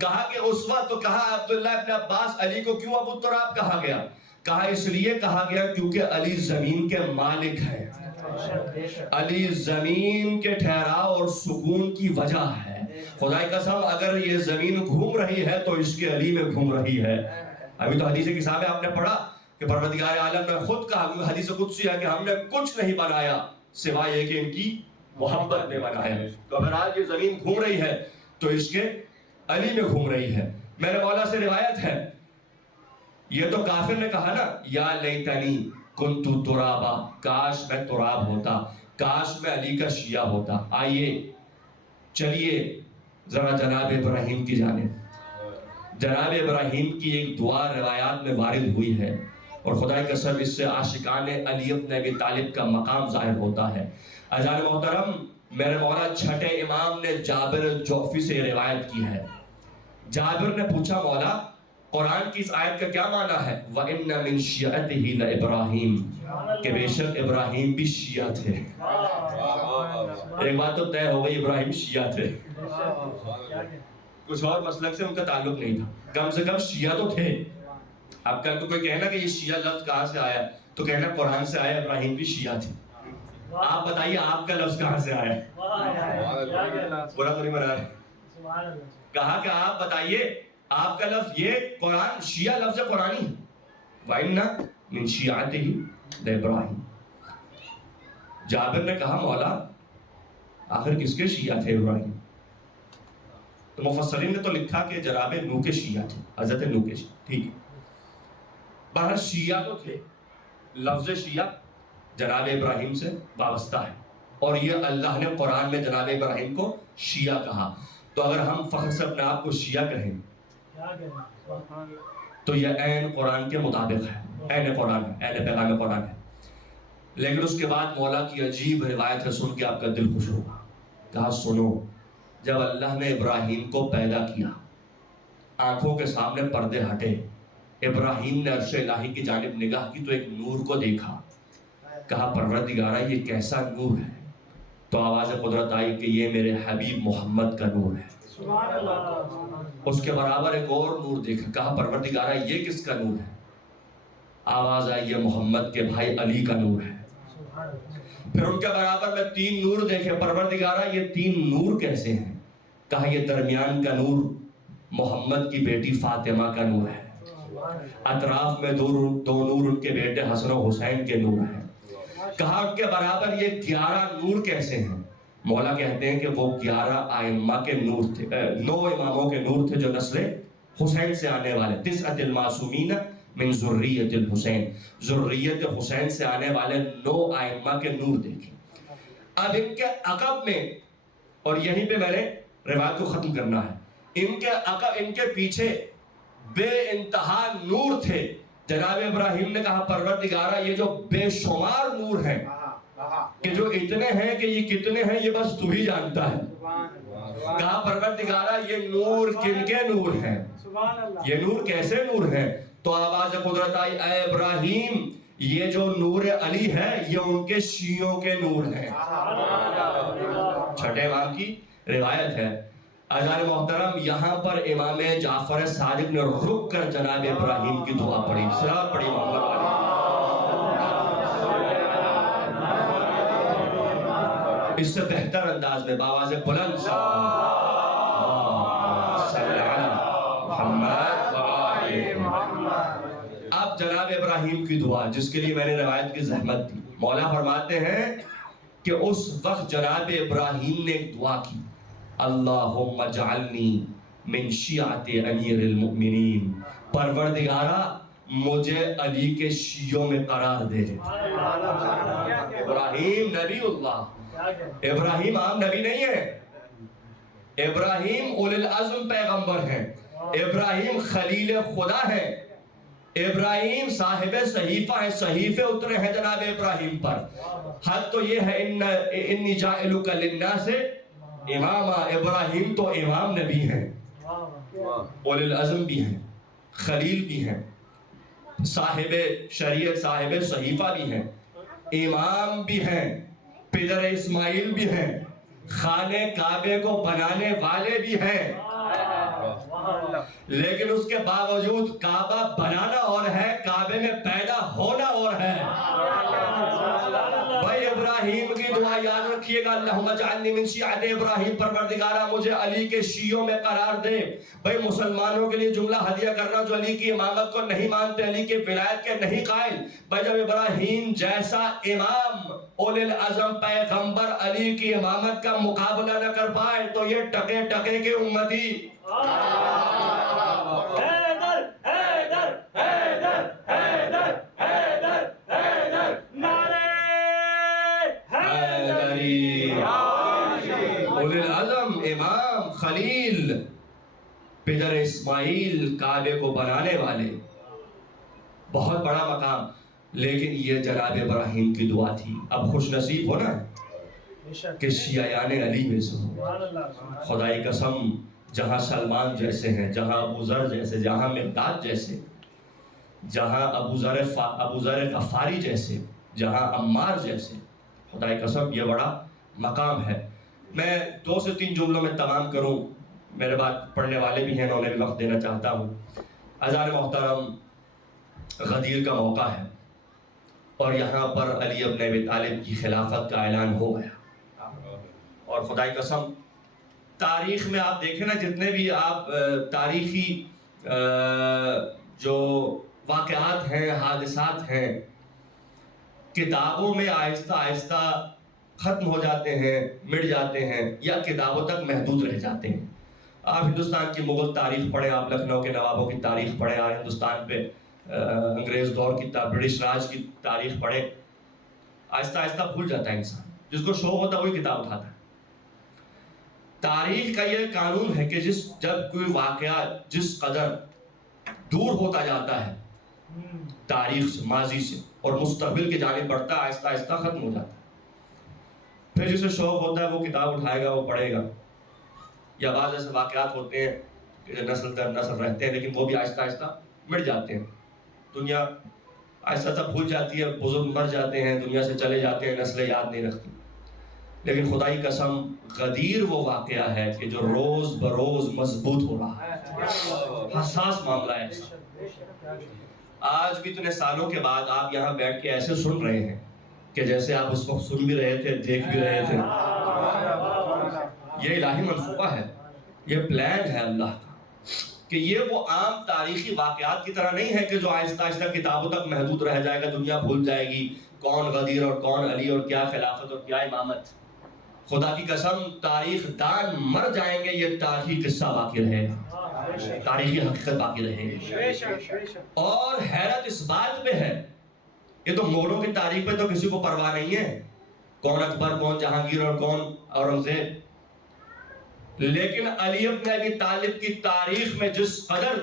کہا کہ اس وقت تو کہا عبداللہ ابن عباس علی کو کیوں ابو تراب کہا گیا؟ کہا اس لیے کہا گیا کیونکہ علی زمین کے مالک ہے, علی زمین کے ٹھہراؤ اور سکون کی وجہ ہے. خدا کی قسم اگر یہ زمین گھوم رہی ہے تو اس کے علی میں گھوم رہی ہے. ابھی تو حدیث کتاب آپ نے پڑھا کہ پروردگار عالم نے خود کہا, حدیث قدسی ہے کہ ہم نے کچھ نہیں بنایا سوائے یہ کہ ان کی محبت نے بنایا. تو اگر آج یہ زمین گھوم رہی ہے تو اس کے علی میں گھوم رہی ہے. میرے مولا سے روایت ہے, یہ تو کافر نے کہا نا, یا لیتنی کنت ترابا, کاش میں تراب ہوتا, کاش میں علی کا شیعہ ہوتا. آئیے چلیے ذرا جناب ابراہیم کی جانب. جناب ابراہیم کی ایک دعا روایات میں وارد ہوئی ہے اور خدا کی قسم اس سے عاشقان علی ابن ابی طالب کا مقام ظاہر ہوتا ہے. اذان محترم, میرے مولا چھٹے امام نے جابر جوفی سے روایت کی ہے. جابر نے پوچھا مولا قرآن کی اس آیت کا کیا معنی ہے؟ وَإِنَّ مِن شِيَعَتِهِ لَإِبْرَاهِيمَ, کہ بے شک ابراہیم بھی شیعہ تھے. ایک بات تو طے ہو گئی, ابراہیم شیعہ تھے, کچھ اور مسلک سے ان کا تعلق نہیں تھا, کم سے کم شیعہ تو تھے. اب کل تو کوئی کہنا کہ یہ شیعہ لفظ کہاں سے آیا تو کہنا قرآن سے آیا, ابراہیم بھی شیعہ تھے. آپ بتائیے آپ کا لفظ کہاں سے آیا؟ برا تو نہیں بنا رہے. کہا کہ آپ بتائیے آپ کا لفظ, یہ قرآن شیعہ لفظ قرآنی ہے. وَإِنَّ مِن شِيَعَتِهِ لِإِبْرَاهِيمَ. جابر نے کہا مولا آخر کس کے شیعہ تھے ابراہیم؟ تو مفسرین نے تو لکھا کہ جناب نوح کے شیعہ تھے, حضرت نوح کے شیعہ. ٹھیک ہے, باہر شیعہ تو تھے. لفظ شیعہ جناب ابراہیم سے وابستہ ہے اور یہ اللہ نے قرآن میں جناب ابراہیم کو شیعہ کہا. تو اگر ہم فخر سے اپنے آپ کو شیعہ کہیں تو یہ عین قرآن کے مطابق ہے, عین قرآن ہے, عین پیغام قرآن ہے. لیکن اس کے بعد مولا کی عجیب روایت ہے, سن کے آپ کا دل خوش ہوگا. کہا سنو, جب اللہ نے ابراہیم کو پیدا کیا, آنکھوں کے سامنے پردے ہٹے, ابراہیم نے عرش الہی کی جانب نگاہ کی تو ایک نور کو دیکھا. کہا پروردگارہ یہ کیسا نور ہے؟ تو آواز قدرت آئی کہ یہ میرے حبیب محمد کا نور ہے. اس کے برابر ایک اور نور دیکھا. کہا پروردگارہ یہ کس کا نور ہے؟ آواز آئی یہ محمد کے بھائی علی کا نور ہے. پھر ان کے برابر میں 3 نور دیکھے. پروردگارہ یہ 3 نور کیسے ہیں؟ کہا یہ درمیان کا نور محمد کی بیٹی فاطمہ کا نور ہے. اطراف میں 2 نور ان کے بیٹے حسن و حسین کے نور ہیں. کہا ان کے برابر یہ 11 نور کیسے ہیں؟ مولا کہتے ہیں کہ وہ 11 ائمہ کے نور تھے, 9 اماموں کے نور تھے جو نسل حسین سے آنے والے. 9 المعصومین من ذریت الحسین, ذریت حسین سے آنے والے 9 ائمہ کے نور دیکھیں. اب ان کے عقب میں, اور یہیں پہ میں نے روایت کو ختم کرنا ہے, ان کے عقب, ان کے پیچھے بے انتہا نور تھے. جناب ابراہیم نے کہا پروردگارہ یہ جو بے شمار نور ہیں, کہ جو اتنے ہیں کہ یہ کتنے ہیں یہ بس تو ہی جانتا ہے. کہا پروردگارہ یہ نور کن کے نور ہیں, یہ نور کیسے نور ہیں؟ تو آواز قدرت آئی اے ابراہیم یہ جو نور علی ہے یہ ان کے شیعوں کے نور ہیں. چھٹے امام کی روایت ہے. اذان محترم, یہاں پر امام جعفر صادق نے رک کر جناب ابراہیم کی دعا پڑھی. صلوات پڑھی محمد علی. اس سے بہتر انداز میں باواز بلند اب جناب ابراہیم کی دعا جس کے لیے میں نے روایت کی زحمت دی. مولا فرماتے ہیں کہ اس وقت جناب ابراہیم نے ایک دعا کی, اللہم اجعلنی من شیعت امیر المؤمنین, پروردگارہ مجھے علی کے شیعوں میں قرار دے. ابراہیم نبی اللہ, ابراہیم عام نبی نہیں ہے, ابراہیم اولی العزم پیغمبر ہیں, ابراہیم خلیل خدا ہیں, ابراہیم صاحب صحیفہ ہیں, صحیفے اترے ہیں جناب ابراہیم پر. حد تو یہ ہے انی جاعلک للناس امام ابراہیم تو امام نبی ہیں، اولو العزم بھی ہیں، خلیل بھی ہیں، صاحب شریعت صاحب صحیفہ بھی ہیں، امام بھی ہیں، پدر اسماعیل بھی ہیں، خانہ کعبے کو بنانے والے بھی ہیں، لیکن اس کے باوجود کعبہ بنانا اور ہے، کعبے میں پیدا ہونا اور ہے۔ بھائی ابراہیم کی دعا یاد رکھیے گا، اللہم اجعلنی من شیعۃ ابراہیم، پروردگارہ مجھے علی کے شیعوں میں قرار دے۔ بھائی مسلمانوں کے لیے جملہ ہدیہ کرنا جو علی کی امامت کو نہیں مانتے، علی کی ولایت کے نہیں قائل، بھائی جب ابراہیم جیسا امام اولو العزم پیغمبر علی کی امامت کا مقابلہ نہ کر پائے تو یہ ٹکے ٹکے کے امتی حیدر حیدر حیدر حیدر حیدر حیدر نعرہ حیدری، اولو العزم امام خلیل پدر اسماعیل کعبے کو بنانے والے، بہت بڑا مقام، لیکن یہ جناب ابراہیم کی دعا تھی۔ اب خوش نصیب ہو نا کہ شیعیان علی میں سے ہو، خدائی قسم جہاں سلمان جیسے ہیں، جہاں ابو ذر جیسے، جہاں مقداد جیسے، جہاں ابو ذر غفاری جیسے، جہاں عمار جیسے، خدائی قسم یہ بڑا مقام ہے۔ میں 2 سے 3 جملوں میں تمام کروں، میرے بعد پڑھنے والے بھی ہیں، انہیں بھی وقت دینا چاہتا ہوں۔ اذان محترم غدیر کا موقع ہے اور یہاں پر علی ابن ابی طالب کی خلافت کا اعلان ہو گیا، اور خدائی قسم تاریخ میں آپ دیکھیں نا، جتنے بھی آپ تاریخی جو واقعات ہیں، حادثات ہیں، کتابوں میں آہستہ آہستہ ختم ہو جاتے ہیں، مٹ جاتے ہیں، یا کتابوں تک محدود رہ جاتے ہیں۔ آپ ہندوستان کی مغل تاریخ پڑھیں، آپ لکھنؤ کے نوابوں کی تاریخ پڑھیں، آپ ہندوستان پہ انگریز دور کی برٹش راج کی تاریخ پڑھیں، آہستہ آہستہ بھول جاتا ہے انسان، جس کو شوق ہوتا ہے وہی کتاب اٹھاتا ہے۔ تاریخ کا یہ قانون ہے کہ جب کوئی واقعہ جس قدر دور ہوتا جاتا ہے تاریخ سے، ماضی سے، اور مستقبل کی جانب بڑھتا ہے، آہستہ آہستہ ختم ہو جاتا ہے۔ پھر جسے شوق ہوتا ہے وہ کتاب اٹھائے گا، وہ پڑھے گا، یا بعض ایسے واقعات ہوتے ہیں کہ نسل در نسل رہتے ہیں لیکن وہ بھی آہستہ آہستہ مٹ جاتے ہیں، دنیا آہستہ آہستہ بھول جاتی ہے، بزرگ مر جاتے ہیں، دنیا سے چلے جاتے ہیں، نسلیں یاد نہیں رکھتی۔ لیکن خدائی قسم غدیر وہ واقعہ ہے کہ جو روز بروز مضبوط ہو رہا ہے، حساس معاملہ ہے۔ آج بھی اتنے سالوں کے بعد آپ یہاں بیٹھ کے ایسے سن رہے ہیں کہ جیسے آپ اس وقت سن بھی رہے تھے، دیکھ بھی رہے تھے۔ یہ الہی منصوبہ ہے، یہ پلان ہے اللہ کا، کہ یہ وہ عام تاریخی واقعات کی طرح نہیں ہے کہ جو آہستہ آہستہ کتابوں تک محدود رہ جائے گا، دنیا بھول جائے گی کون غدیر اور کون علی اور کیا خلافت اور کیا امامت۔ خدا کی قسم تاریخ دان مر جائیں گے، یہ تاریخی قصہ باقی رہے گا، تاریخی حقیقت باقی رہے گی۔ اور حیرت اس بات پہ ہے، یہ تو مغلوں کی تاریخ پہ تو کسی کو پرواہ نہیں ہے، کون اکبر، کون جہانگیر اور کون اورنگزیب، لیکن علی ابن ابی طالب کی تاریخ میں جس قدر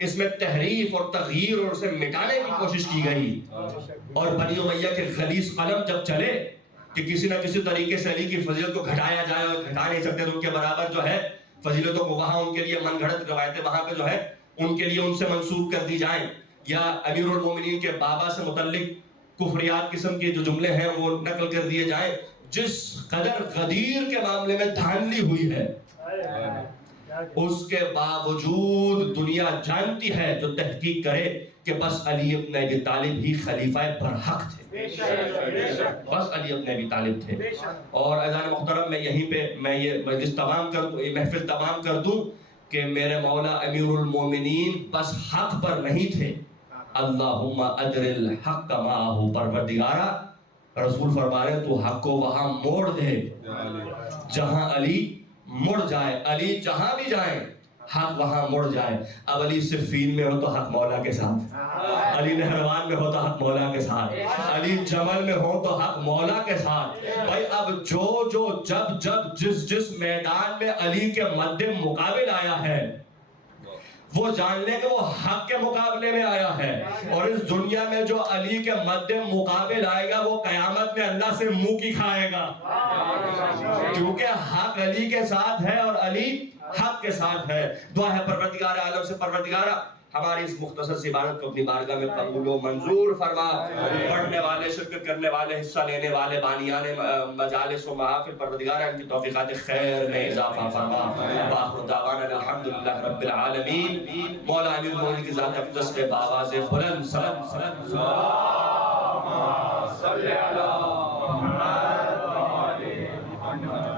اس میں تحریف اور تغییر اور اسے مٹانے کی کوشش کی گئی، اور بنی امیہ کے غلیظ قلم جب چلے کہ کسی نہ کسی طریقے سے علی کی فضیلت کو گھٹایا جائے، اور گھٹا نہیں سکتے تو ان کے برابر جو ہے فضیلتوں کو وہاں ان کے لیے من گھڑت روایتیں وہاں پہ جو ہے ان کے لیے ان سے منسوب کر دی جائیں، یا امیر المومنین کے بابا سے متعلق کفریات قسم کے جو جملے ہیں وہ نقل کر دیے جائیں۔ جس قدر غدیر کے معاملے میں دھاندلی ہوئی ہے، اس کے باوجود دنیا جانتی ہے جو تحقیق کرے کہ بس علی ابن ابی طالب ہی خلیفہ برحق تھے، بس علی ابن ابی طالب تھے۔ اور اذان محترم میں یہیں پہ میں یہ مجلس تمام کر دوں، یہ محفل تمام کر دوں کہ میرے مولا امیر المومنین بس حق پر نہیں تھے، اللہم اجر الحق معہ، پروردگارہ رسول فرما رہے تو حق کو وہاں موڑ دے جہاں علی مڑ جائے، علی جہاں بھی جائیں حق وہاں مڑ جائے۔ اب علی صفین میں ہو تو حق مولا کے ساتھ، علی نہروان میں ہو تو حق مولا کے ساتھ، علی جمل میں ہو تو حق مولا کے ساتھ۔ بھائی اب جب جس میدان میں علی کے مد مقابل آیا ہے وہ جان لے کہ وہ حق کے مقابلے میں آیا ہے، اور اس دنیا میں جو علی کے مد مقابل آئے گا وہ قیامت میں اللہ سے منہ کی کھائے گا، کیونکہ حق علی کے ساتھ ہے اور علی حق کے ساتھ ہے۔ دعا ہے پروردگار عالم سے، پروردگارہ ہماری اس مختصر سی عبادت کو اپنی بارگاہ میں قبول و منظور فرما، پڑھنے والے، شرکت کرنے والے، حصہ لینے والے، بانیان مجالس و محافل، پروردگارہ ان کی توفیقات خیر میں اضافہ فرما۔ وآخر دعوانا الحمدللہ رب العالمین۔ مولا امیر المومنین کی ذات اقدس پہ بآواز بلند سلام صلی علی محمد وآل محمد۔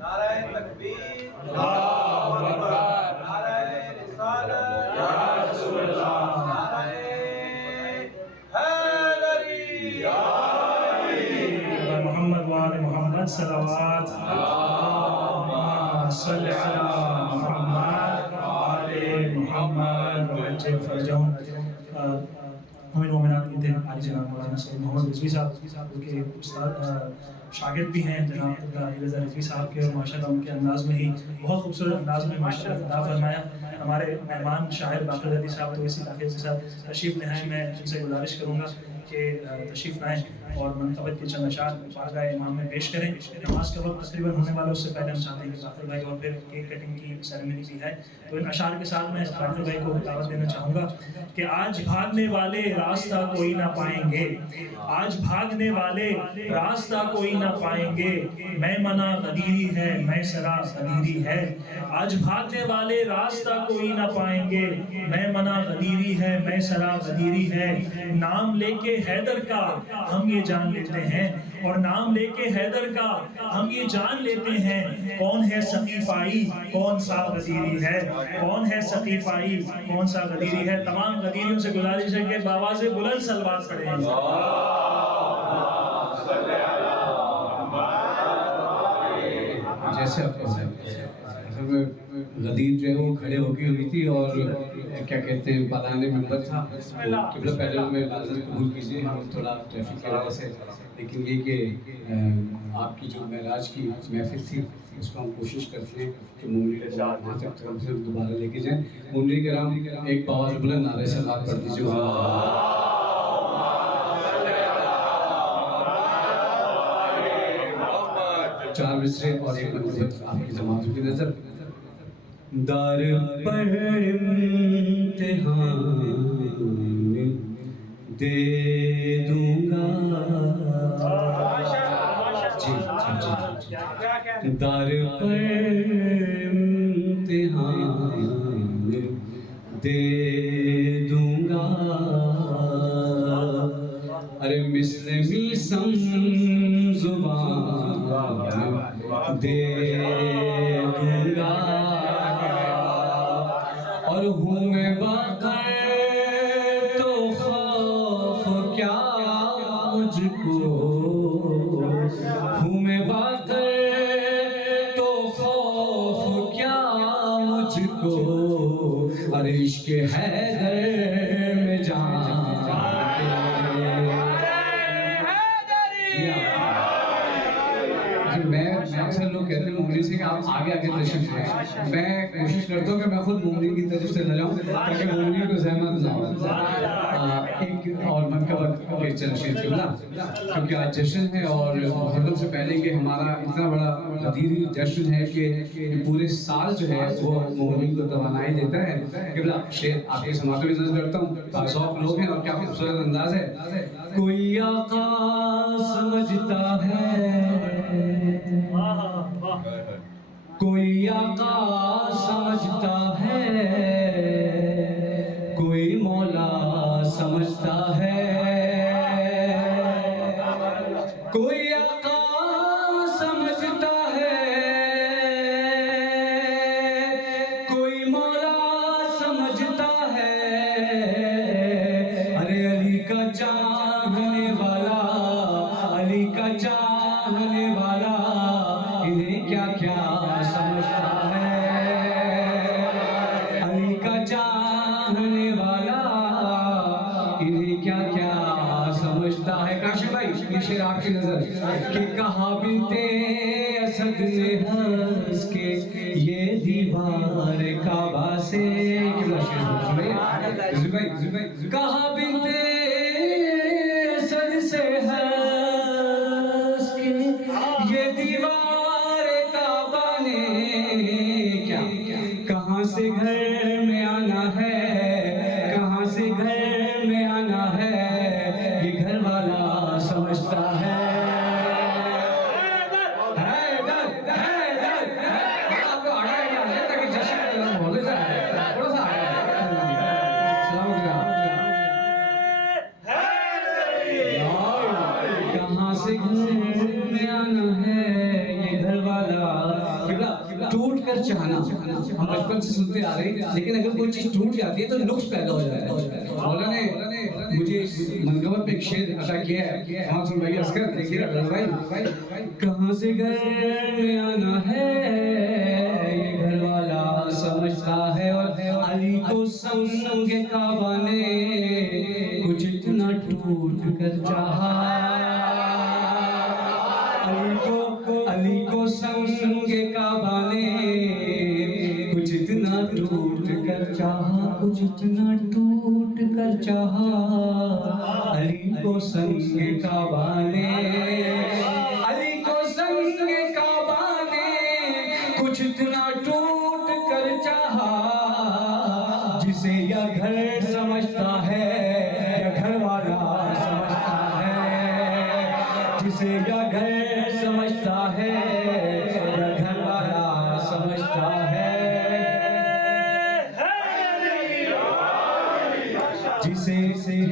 نعرہ تکبیر، اللہ اکبر، نعرہ رسالت، یا رسول اللہ، نعرہ حیدری، یا علی، محمد وآل محمد صلوات، اللہم صلی علی محمد وآل محمد وعجل فرجہم۔ ہمیں مومنات کے تھے عالی جناب مولانا سید محمد رضوی صاحب کے استاد شاگرد بھی ہیں جناب علی رضا رضوی صاحب کے، اور ماشاءاللہ ان کے انداز میں ہی بہت خوبصورت انداز میں ماشاءاللہ عطا فرمایا۔ ہمارے مہمان شاعر باقر ردی صاحب تو اسی علاقے کے ساتھ تشریف لے آئے، میں ان سے گزارش کروں گا کہ تشریف لائیں اور منقبت کے چند اشعار بارگاہ امام میں پیش کریں۔ نماز کا وقت تقریباً ہونے والا، اس سے پہلے ہم چاہتے ہیں کہ باقر بھائی اور پھر کیک کٹنگ کی سیریمنی بھی ہے، تو ان اشعار کے ساتھ میں باقر بھائی کو دعوت دینا چاہوں گا کہ آج بھاگنے والے راستہ کوئی نہ پائیں گے، آج بھاگنے والے راستہ کوئی نہ پائیں گے، میں منع غدیری ہے، میں سرا غدیری ہے، آج بھاگنے والے راستہ کوئی نہ پائیں گے، میں منع غدیری ہے، میں سرا غدیری ہے، نام لے کے حیدر کا ہم یہ جان لیتے ہیں، اور نام لے کے حیدر کا ہم یہ جان لیتے ہیں، کون ہے ثقیفائی کون سا غدیری ہے، کون ہے ثقیفائی کون سا غدیری ہے۔ تمام غدیریوں سے گزارش ہے کہ بآواز بلند صلوات پڑھیں۔ جیسے آپ غدیر جو ہے وہ کھڑے ہو کے ہوئی تھی، اور کیا کہتے ہیں پالان ممبر تھا، قبلہ پہلے میں معذرت قبول کیجیے، ہم تھوڑا ٹریفک کی وجہ سے، لیکن یہ کہ آپ کی جو معراج کی محفل تھی اس کو ہم کوشش کرتے ہیں کہ مومنین کو وہاں تک دوبارہ لے کے جائیں۔ مومنین کرام ایک بآواز بلند نعرہ صلوات پڑھ دیجیے۔ چار مصرے اور ایک منقبت آپ کی جماعتوں کی نظر۔ دار پر امتحان دے دوں گا، دار پر امتحان دے دوں گا، ارے مثل میسم زبان دے دوں گا، اور ہوں میں باقی تو خوف کیا مجھ کو، ہوں میں باقی تو خوف کیا مجھ کو، ارے عشق حیدر میں جان اکثر لوگ کہتے ہیں مومنین سے کہ آپ آگے آگے تشریف لیں، میں کوشش کرتا ہوں کہ میں خود مومنین کی طرف سے نہ جاؤں تاکہ مومنین کو زحمت نہ ہو۔ ایک اور منقبت کے چند کیونکہ آج جشن ہے، اور محرم سے پہلے کہ ہمارا اتنا بڑا غدیری جشن ہے کہ پورے سال جو ہے وہ مومنین کو توانائی دیتا ہے۔ قبلہ شعر آپ کے سماعتوں میں نظر کرتا ہوں، باذوق لوگ ہیں اور کیا خوبصورت انداز ہے۔ کوئی آقا سمجھتا ہے، کوئی آقا سمجھتا ہے، کوئی مولا سمجھتا ہے، کوئی آقا سمجھتا ہے، کوئی مولا سمجھتا ہے، ارے علی کا چاہنے والا، علی کا چاہنے والا انہیں کیا کیا سمجھتا ہے، علی کا چاہنے والا انہیں کیا کیا سمجھتا ہے۔ کاشف بھائی یہ شعر آپ کی نظر کہ کہا بنتے اسد نے ہنس کے یہ دیوار کعبہ سے کہا بنتے اسد سے ہنس کے یہ دیوار کعبہ نے کیا کہاں سے گھر میں آنا ہے کہاں سے گھر میں آنا ہے یہ گھر والا سمجھتا ہے کہاں سے گھر میں آنا ہے یہ گھر والا ٹوٹ کر چاہنا ہم بچپن سے سنتے آ رہے ہیں لیکن اگر کوئی چیز ٹوٹ جاتی ہے تو نقص پیدا ہو جاتا ہے مولا نے مجھے اس منقبت پہ ایک شعر عطا کیا ہے ہم سن بھائی عسکر دیکھیے بھائی کہاں سے گھر میں آنا ہے یہ گھر والا سمجھتا ہے اور علی کو سنگ کعبہ نے کچھ اتنا ٹوٹ کر چاہا علی کو سنگ کعبہ نے کچھ اتنا ٹوٹ کر چاہا کچھ اتنا ٹوٹ کر چاہا علی کو سنگ کعبہ نے علی کو سنگ کعبہ نے کچھ اتنا ٹوٹ کر چاہا جسے یا گھر سمجھتا ہے یا گھر والا سمجھتا ہے جسے یا گھر سمجھتا ہے یا گھر والا سمجھتا ہے جسے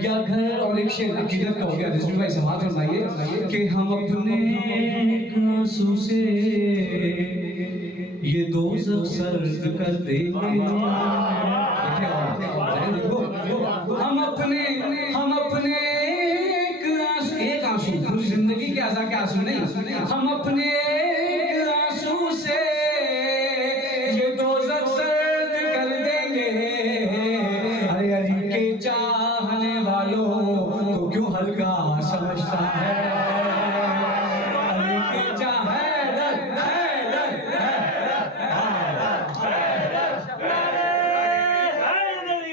یا گھر اور ایک شعر عقیدت کا ہو گیا رضوی بھائی سماعت فرمائیے کہ ہم اپنے ایک آنسو سے یہ دوزخ سرد کر دیں گے ہم اپنے ایک آنسو پوری زندگی کے عزا کے آنسو نہیں ہم اپنے ایک آنسو سے یہ دوزخ سرد کر دیں گے ارے علی کے چاہنے والوں کو کیوں ہلکا سمجھتا ہے علی کے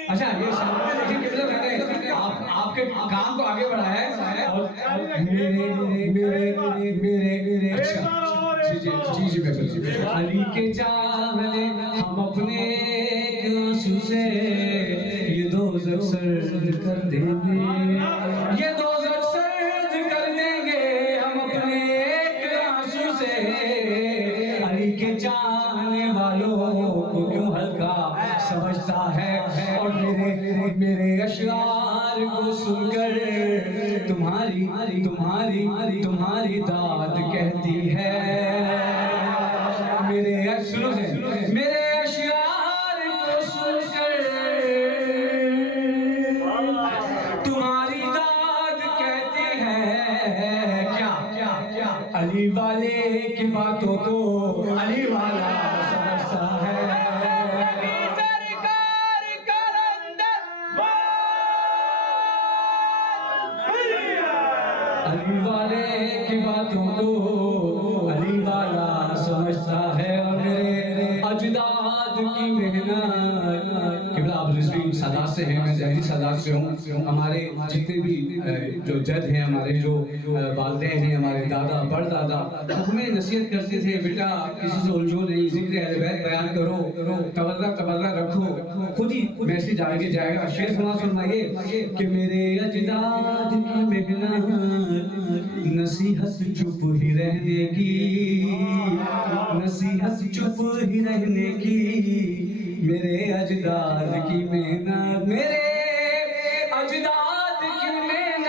اچھا یہ سامنے دیکھیں کتنا کہتے ہیں آپ کے کام کو آگے بڑھایا ہے اور میرے علی کے چاہنے ہم اپنے ایک آنسو سے یہ دوزخ سرد کر دیں گے یہ دوزخ سرد کر دیں گے ہم اپنے ایک آنسو سے علی کے چاہنے والوں کو کیوں ہلکا سمجھتا ہے اور میرے اشعار کو سن کر تمہاری داد کہتی ہے میرے اشعار کو سن کر تمہاری داد کہتی ہے کیا علی والے کی باتوں کو علی والا سمجھتا ہے علی والے کی باتوں کو علی والا سمجھتا ہے اور میرے اجداد کی محنت قبلہ آپ رضوی سادات سے ہیں میں ظاہری سادات سے ہوں ہمارے جتنے بھی جو جد ہیں ہمارے جو والدین ہیں ہمارے دادا پردادا ہمیں نصیحت کرتے تھے بیٹا کسی سے الجھو نہیں ذکر اہل بیت بیان کرو تبرہ رکھو خود ہی میسج آگے جائے گا شعر سماعت فرمائیے کہ میرے اجداد کی محنت نصیحت چپ ہی رہنے کی نصیحت چپ ہی رہنے کی میرے اجداد کی محنت میرے اجداد کی محنت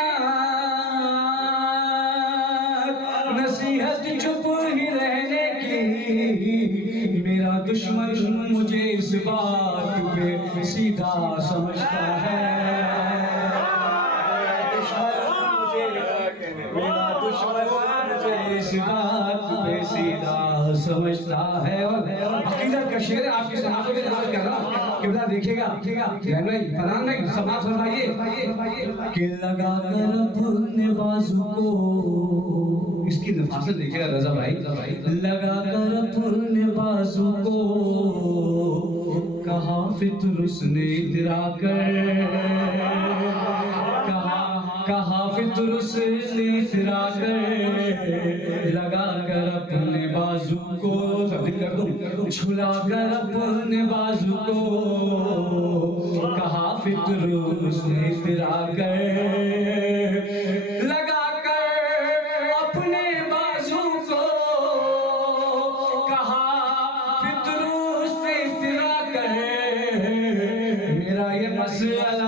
نصیحت چپ ہی رہنے کی میرا دشمن مجھے اس بات پہ سیدھا سمجھتا ہے میرا دشمن مجھے اس بات پہ سیدھا سمجھتا ہے. اور عقیدت کا شعر ہے آپ کی سماعتوں کے نماز کر رہا ہوں. قبلہ دیکھے گا فلان نہیں سماعت فرمائیے کہ لگا کر اپنے بازو کو, اس کی نفاست دیکھے گا رضا بھائی, لگا کر اپنے بازو کو کہا فطرس نے اترا کر, کہا فطرس نے اترا کر, لگا کر اپنے بازو کو تبدیل کر دوں, چھلا کر اپنے بازو کو کہا فطرس نے اترا کر, لگا کر اپنے بازو کو کہا فطرس نے اترا کر. میرا یہ مسئلہ,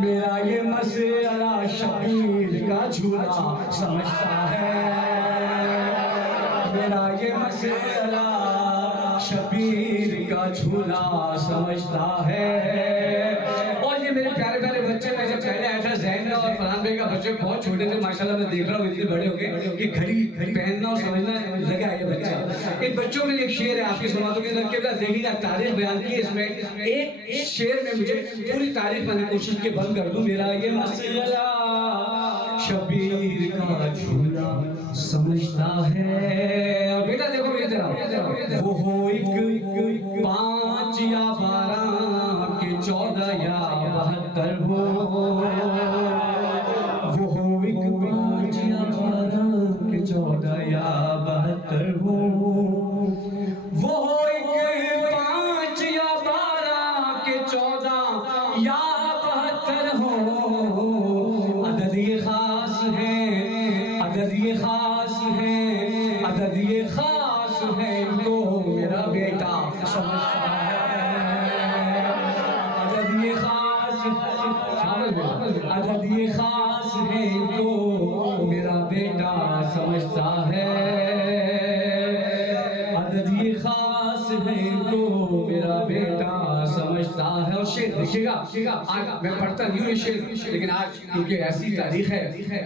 میرا یہ مسئلہ شبیر کا جھولا سمجھتا ہے. میرا یہ مسئلہ شبیر کا جھولا سمجھتا ہے. اور یہ میرے پیارے پیارے بچے, میں جب پہلے آیا تھا زین کا اور فرحان بھائی کا بچے بہت چھوٹے تھے ماشاءاللہ, میں دیکھ رہا ہوں اتنے بڑے ہو گئے کہ گھڑی پہننا اور سمجھنا لگا ہے یہ بچہ. ان بچوں کے لیے ایک شعر ہے آپ کی سماعتوں کے اندر, قبلہ دیکھیے گا تاریخ بیان کی اس میں. ایک شعر میں مجھے پوری تاریخ میں نے کوشش کی بند کر دوں. میرا یہ مسئلہ شبیر کا جھولا سمجھتا ہے. اور بیٹا دیکھو مجھے ذرا, وہ ہو ایک 5 یا 12 کہ 14 یا 72 ہو, وہ ہو ایک 5 یا 12 کہ 14 یا 72 ہو, وہ ہو ایک 5 یا 12 کہ 14 یا 72 ہو. عدد یہ خاص ہے, عدد یہ خاص ہے, عدد یہ خاص ہے, ان کو میرا بیٹا سمجھتا ہے. عدد یہ خاص, عدد یہ خاص ہے, ان کو میرا بیٹا سمجھتا ہے. عدد یہ خاص ہے, ان کو میرا بیٹا سمجھتا ہے. اور شعر دیکھیے گا, آج میں پڑھتا نہیں ہوں یہ شعر, لیکن آج کیونکہ ایسی تاریخ ہے,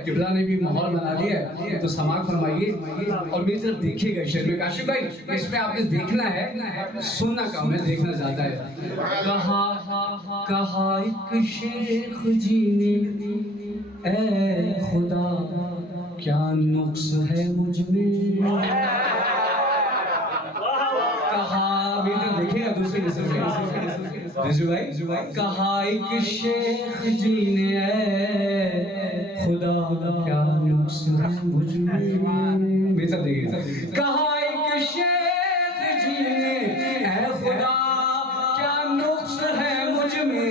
قبلہ نے بھی ماحول بنا لیا ہے, تو سماعت فرمائیے اور میری طرف دیکھیے گا شعر میں. کاشف بھائی اس میں آپ نے دیکھنا ہے, سننا کام ہے, دیکھنا زیادہ ہے. کہا ایک شیخ جی نے اے خدا کیا نقص ہے مجھ میں, کہا میرے دیکھیں گا دوسرے نصر میں رضو بھائی, کہا ایک شیخ جی نے اے خدا کیا نقص ہے مجھ میں, بہتر دیکھیں, کہا ایک شیخ جی نے اے خدا کیا نقص ہے مجھ میں,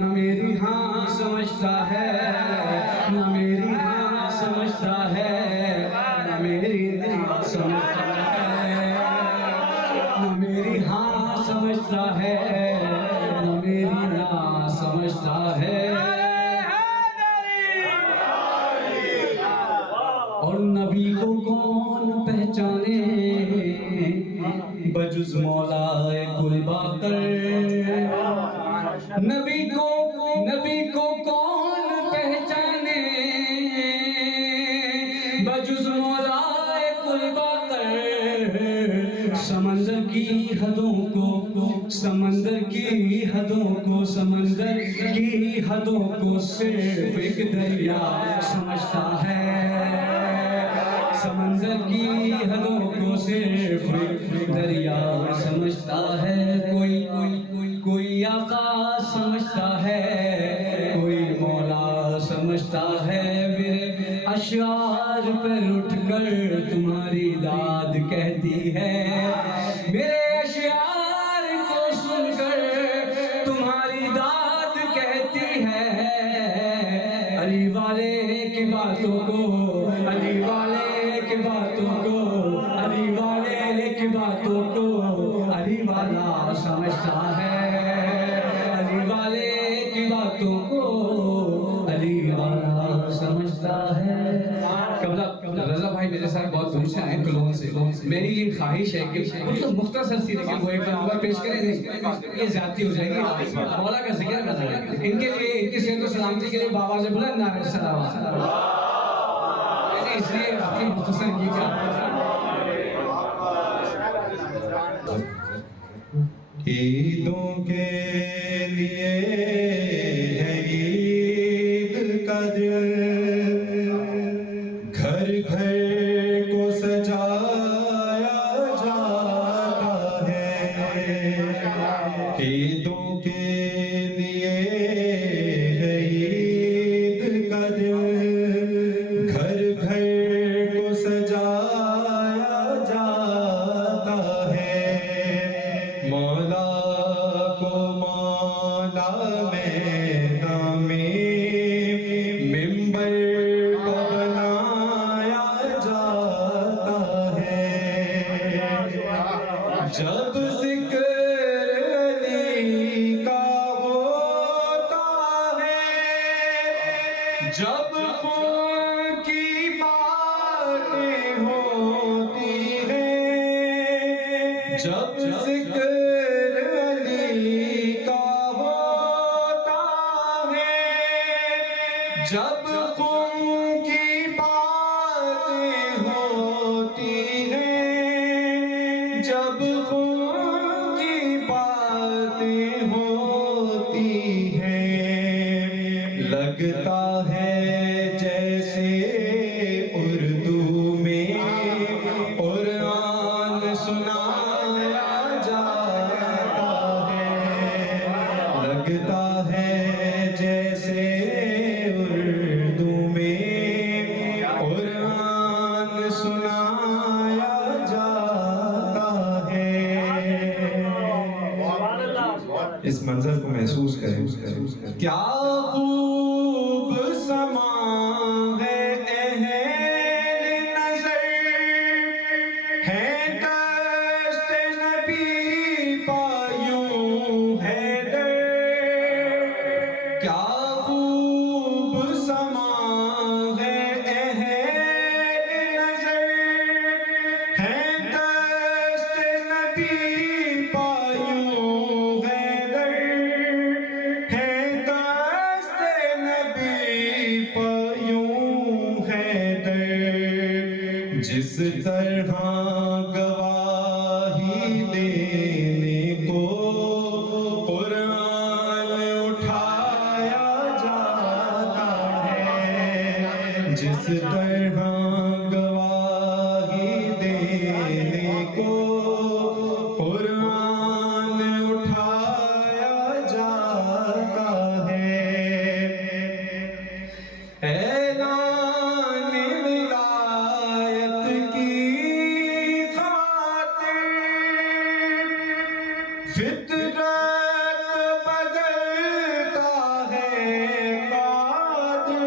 نہ میری ہاں سمجھتا ہے, نہ میری ہاں سمجھتا ہے, نہ میری ہاں سمجھتا ہے, نہ میری ہاں سمجھتا ہے, نہ میری نہ سمجھتا ہے. اور نبی کو کون پہچانے بجز مولا کل باقر, نبی کو کون پہچانے بجز مولا کل باقر. سمندر کی حدوں کو, سمندر کی حدوں کو, سمندر کی حدوں کو صرف ایک دریا سمجھتا ہے. سمندر کی حدوں کو صرف ایک دریا سمجھتا ہے. کوئی آقا سمجھتا ہے, کوئی مولا سمجھتا ہے. میرے اشعار پر اٹھ کر تمہاری داد کہتی ہے, میرے اشعار کو سن کر تمہاری داد کہتی ہے. علی والے کی باتوں کو, علی والے کی باتوں کو, علی والے کی باتوں کو علی والا سمجھتا ہے. علی والے کی باتوں کو علی والا سمجھتا ہے. رضا بھائی میرے ساتھ بہت دور سے آئے کلون سے, میری یہ خواہش ہے کہ مطلب مختصر سی لیکن وہ ایک بار پیش کریں, نہیں یہ زیادتی ہو جائے گی, مولا کا ذکر کرنا ہے. ان کے لیے, ان کی صحت و سلامتی کے لیے بابا سے بلند نعرہ صلوات. اس لیے آپ کی مختصر یہ کہ عیدوں کے لیے ہے عید کا دن، گھر گھر کو سجایا جاتا ہے۔ عیدوں کے لیے ہے عید کا دن، گھر گھر کو سجایا جاتا ہے۔ مولا کو مولا میدان میں ممبر کو بنایا جاتا ہے۔ جب ذکر علی کا ہوتا ہے، جب خون کی باتیں ہوتی ہیں، جب ذکر علی کا ہوتا ہے، جب خون کی باتیں ہوتی ہیں، جب خون کی باتیں ہوتی ہیں، لگتا ہے جیسے اردو میں قرآن سنایا جاتا ہے۔ لگتا ہے جیسے اردو میں قرآن سنایا جاتا ہے۔ اس منظر کو محسوس کریں، کیا خوب سما ہے اہل نظر، ہے دست نبی پایوں ہے در، کیا خوب سما ہے اہل نظر، ہے دست نبی پایوں ہے در، ہے دست نبی پایوں ہے در۔ جس طرح گواہی دینے کو قرآن اٹھایا جاتا ہے، جس طرح گواہی دینے کو قرآن اٹھایا جاتا ہے۔ اعلان ولایت کی خاطر فطرت بدلتا ہے قادر،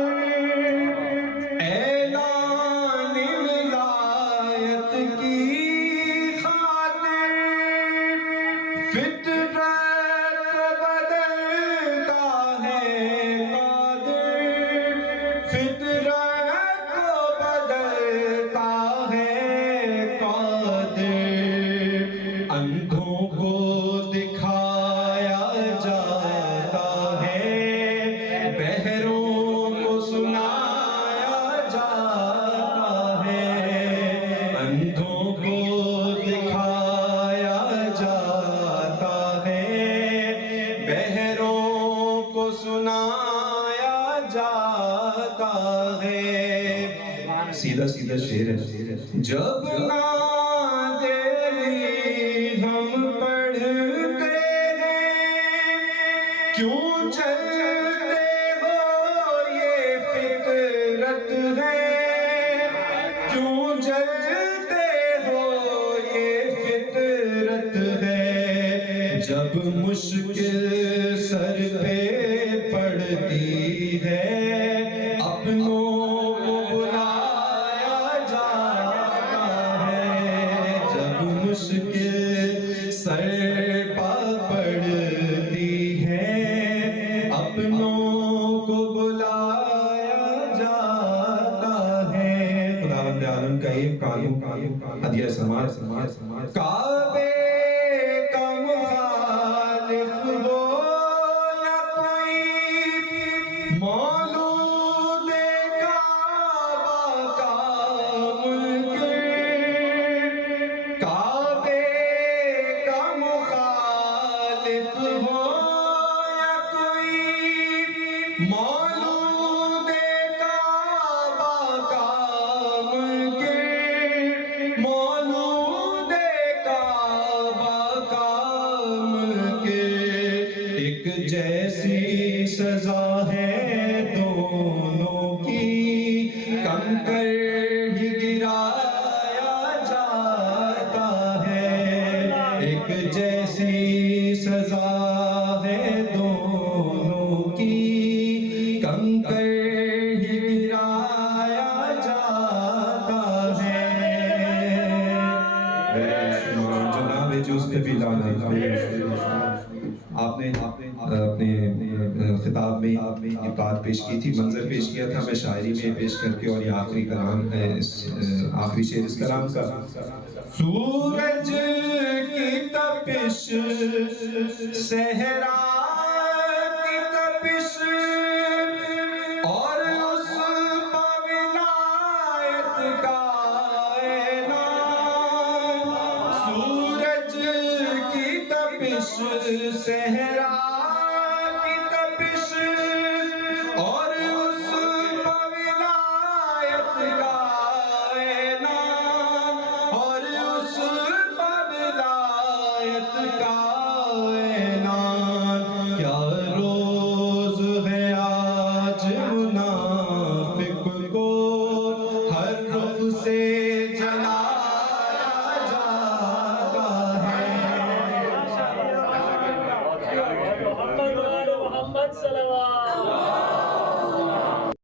اعلان ولایت کی خاطر فطرت بدلتا ہے قادر، فطرت کو بدلتا ہے قادر۔ اندھوں کو دکھایا جاتا ہے، بہروں کو سنایا جاتا ہے۔ اندھوں کو دکھایا جاتا ہے، بہروں کو سنایا جاتا ہے۔ سیدھا سیدھا شعر ہے۔ جب نادری ہم پڑھتے ہیں، کیوں چلتے ہو یہ فطرت ہے، کیوں چلتے ہو یہ فطرت ہے۔ جب مشکل سر پہ پڑتی ہے، اپنوں کو بلایا جاتا ہے۔ جب مشکل سر پہ پڑتی ہے، اپنوں کو بلایا جاتا ہے۔ خداوند عالم کا ایک کالم ہدیہ سماج کعبے کا مخالف ہو یا کوئی، مولود کعبہ کا بھی آپ نے اپنے خطاب میں یہ بات پیش کی تھی، منظر پیش کیا تھا، میں شاعری میں پیش کر کے، اور یہ آخری کلام آخری شعر اس کلام کا: سورج کی تپش صحرا کی تپش اور اس ولایت کائنات، سورج کی تپش صحرا کی تپش اور اس ولایت کائنات، اور اس ولایت کائنات، کیا روز ہے آج مناظرہ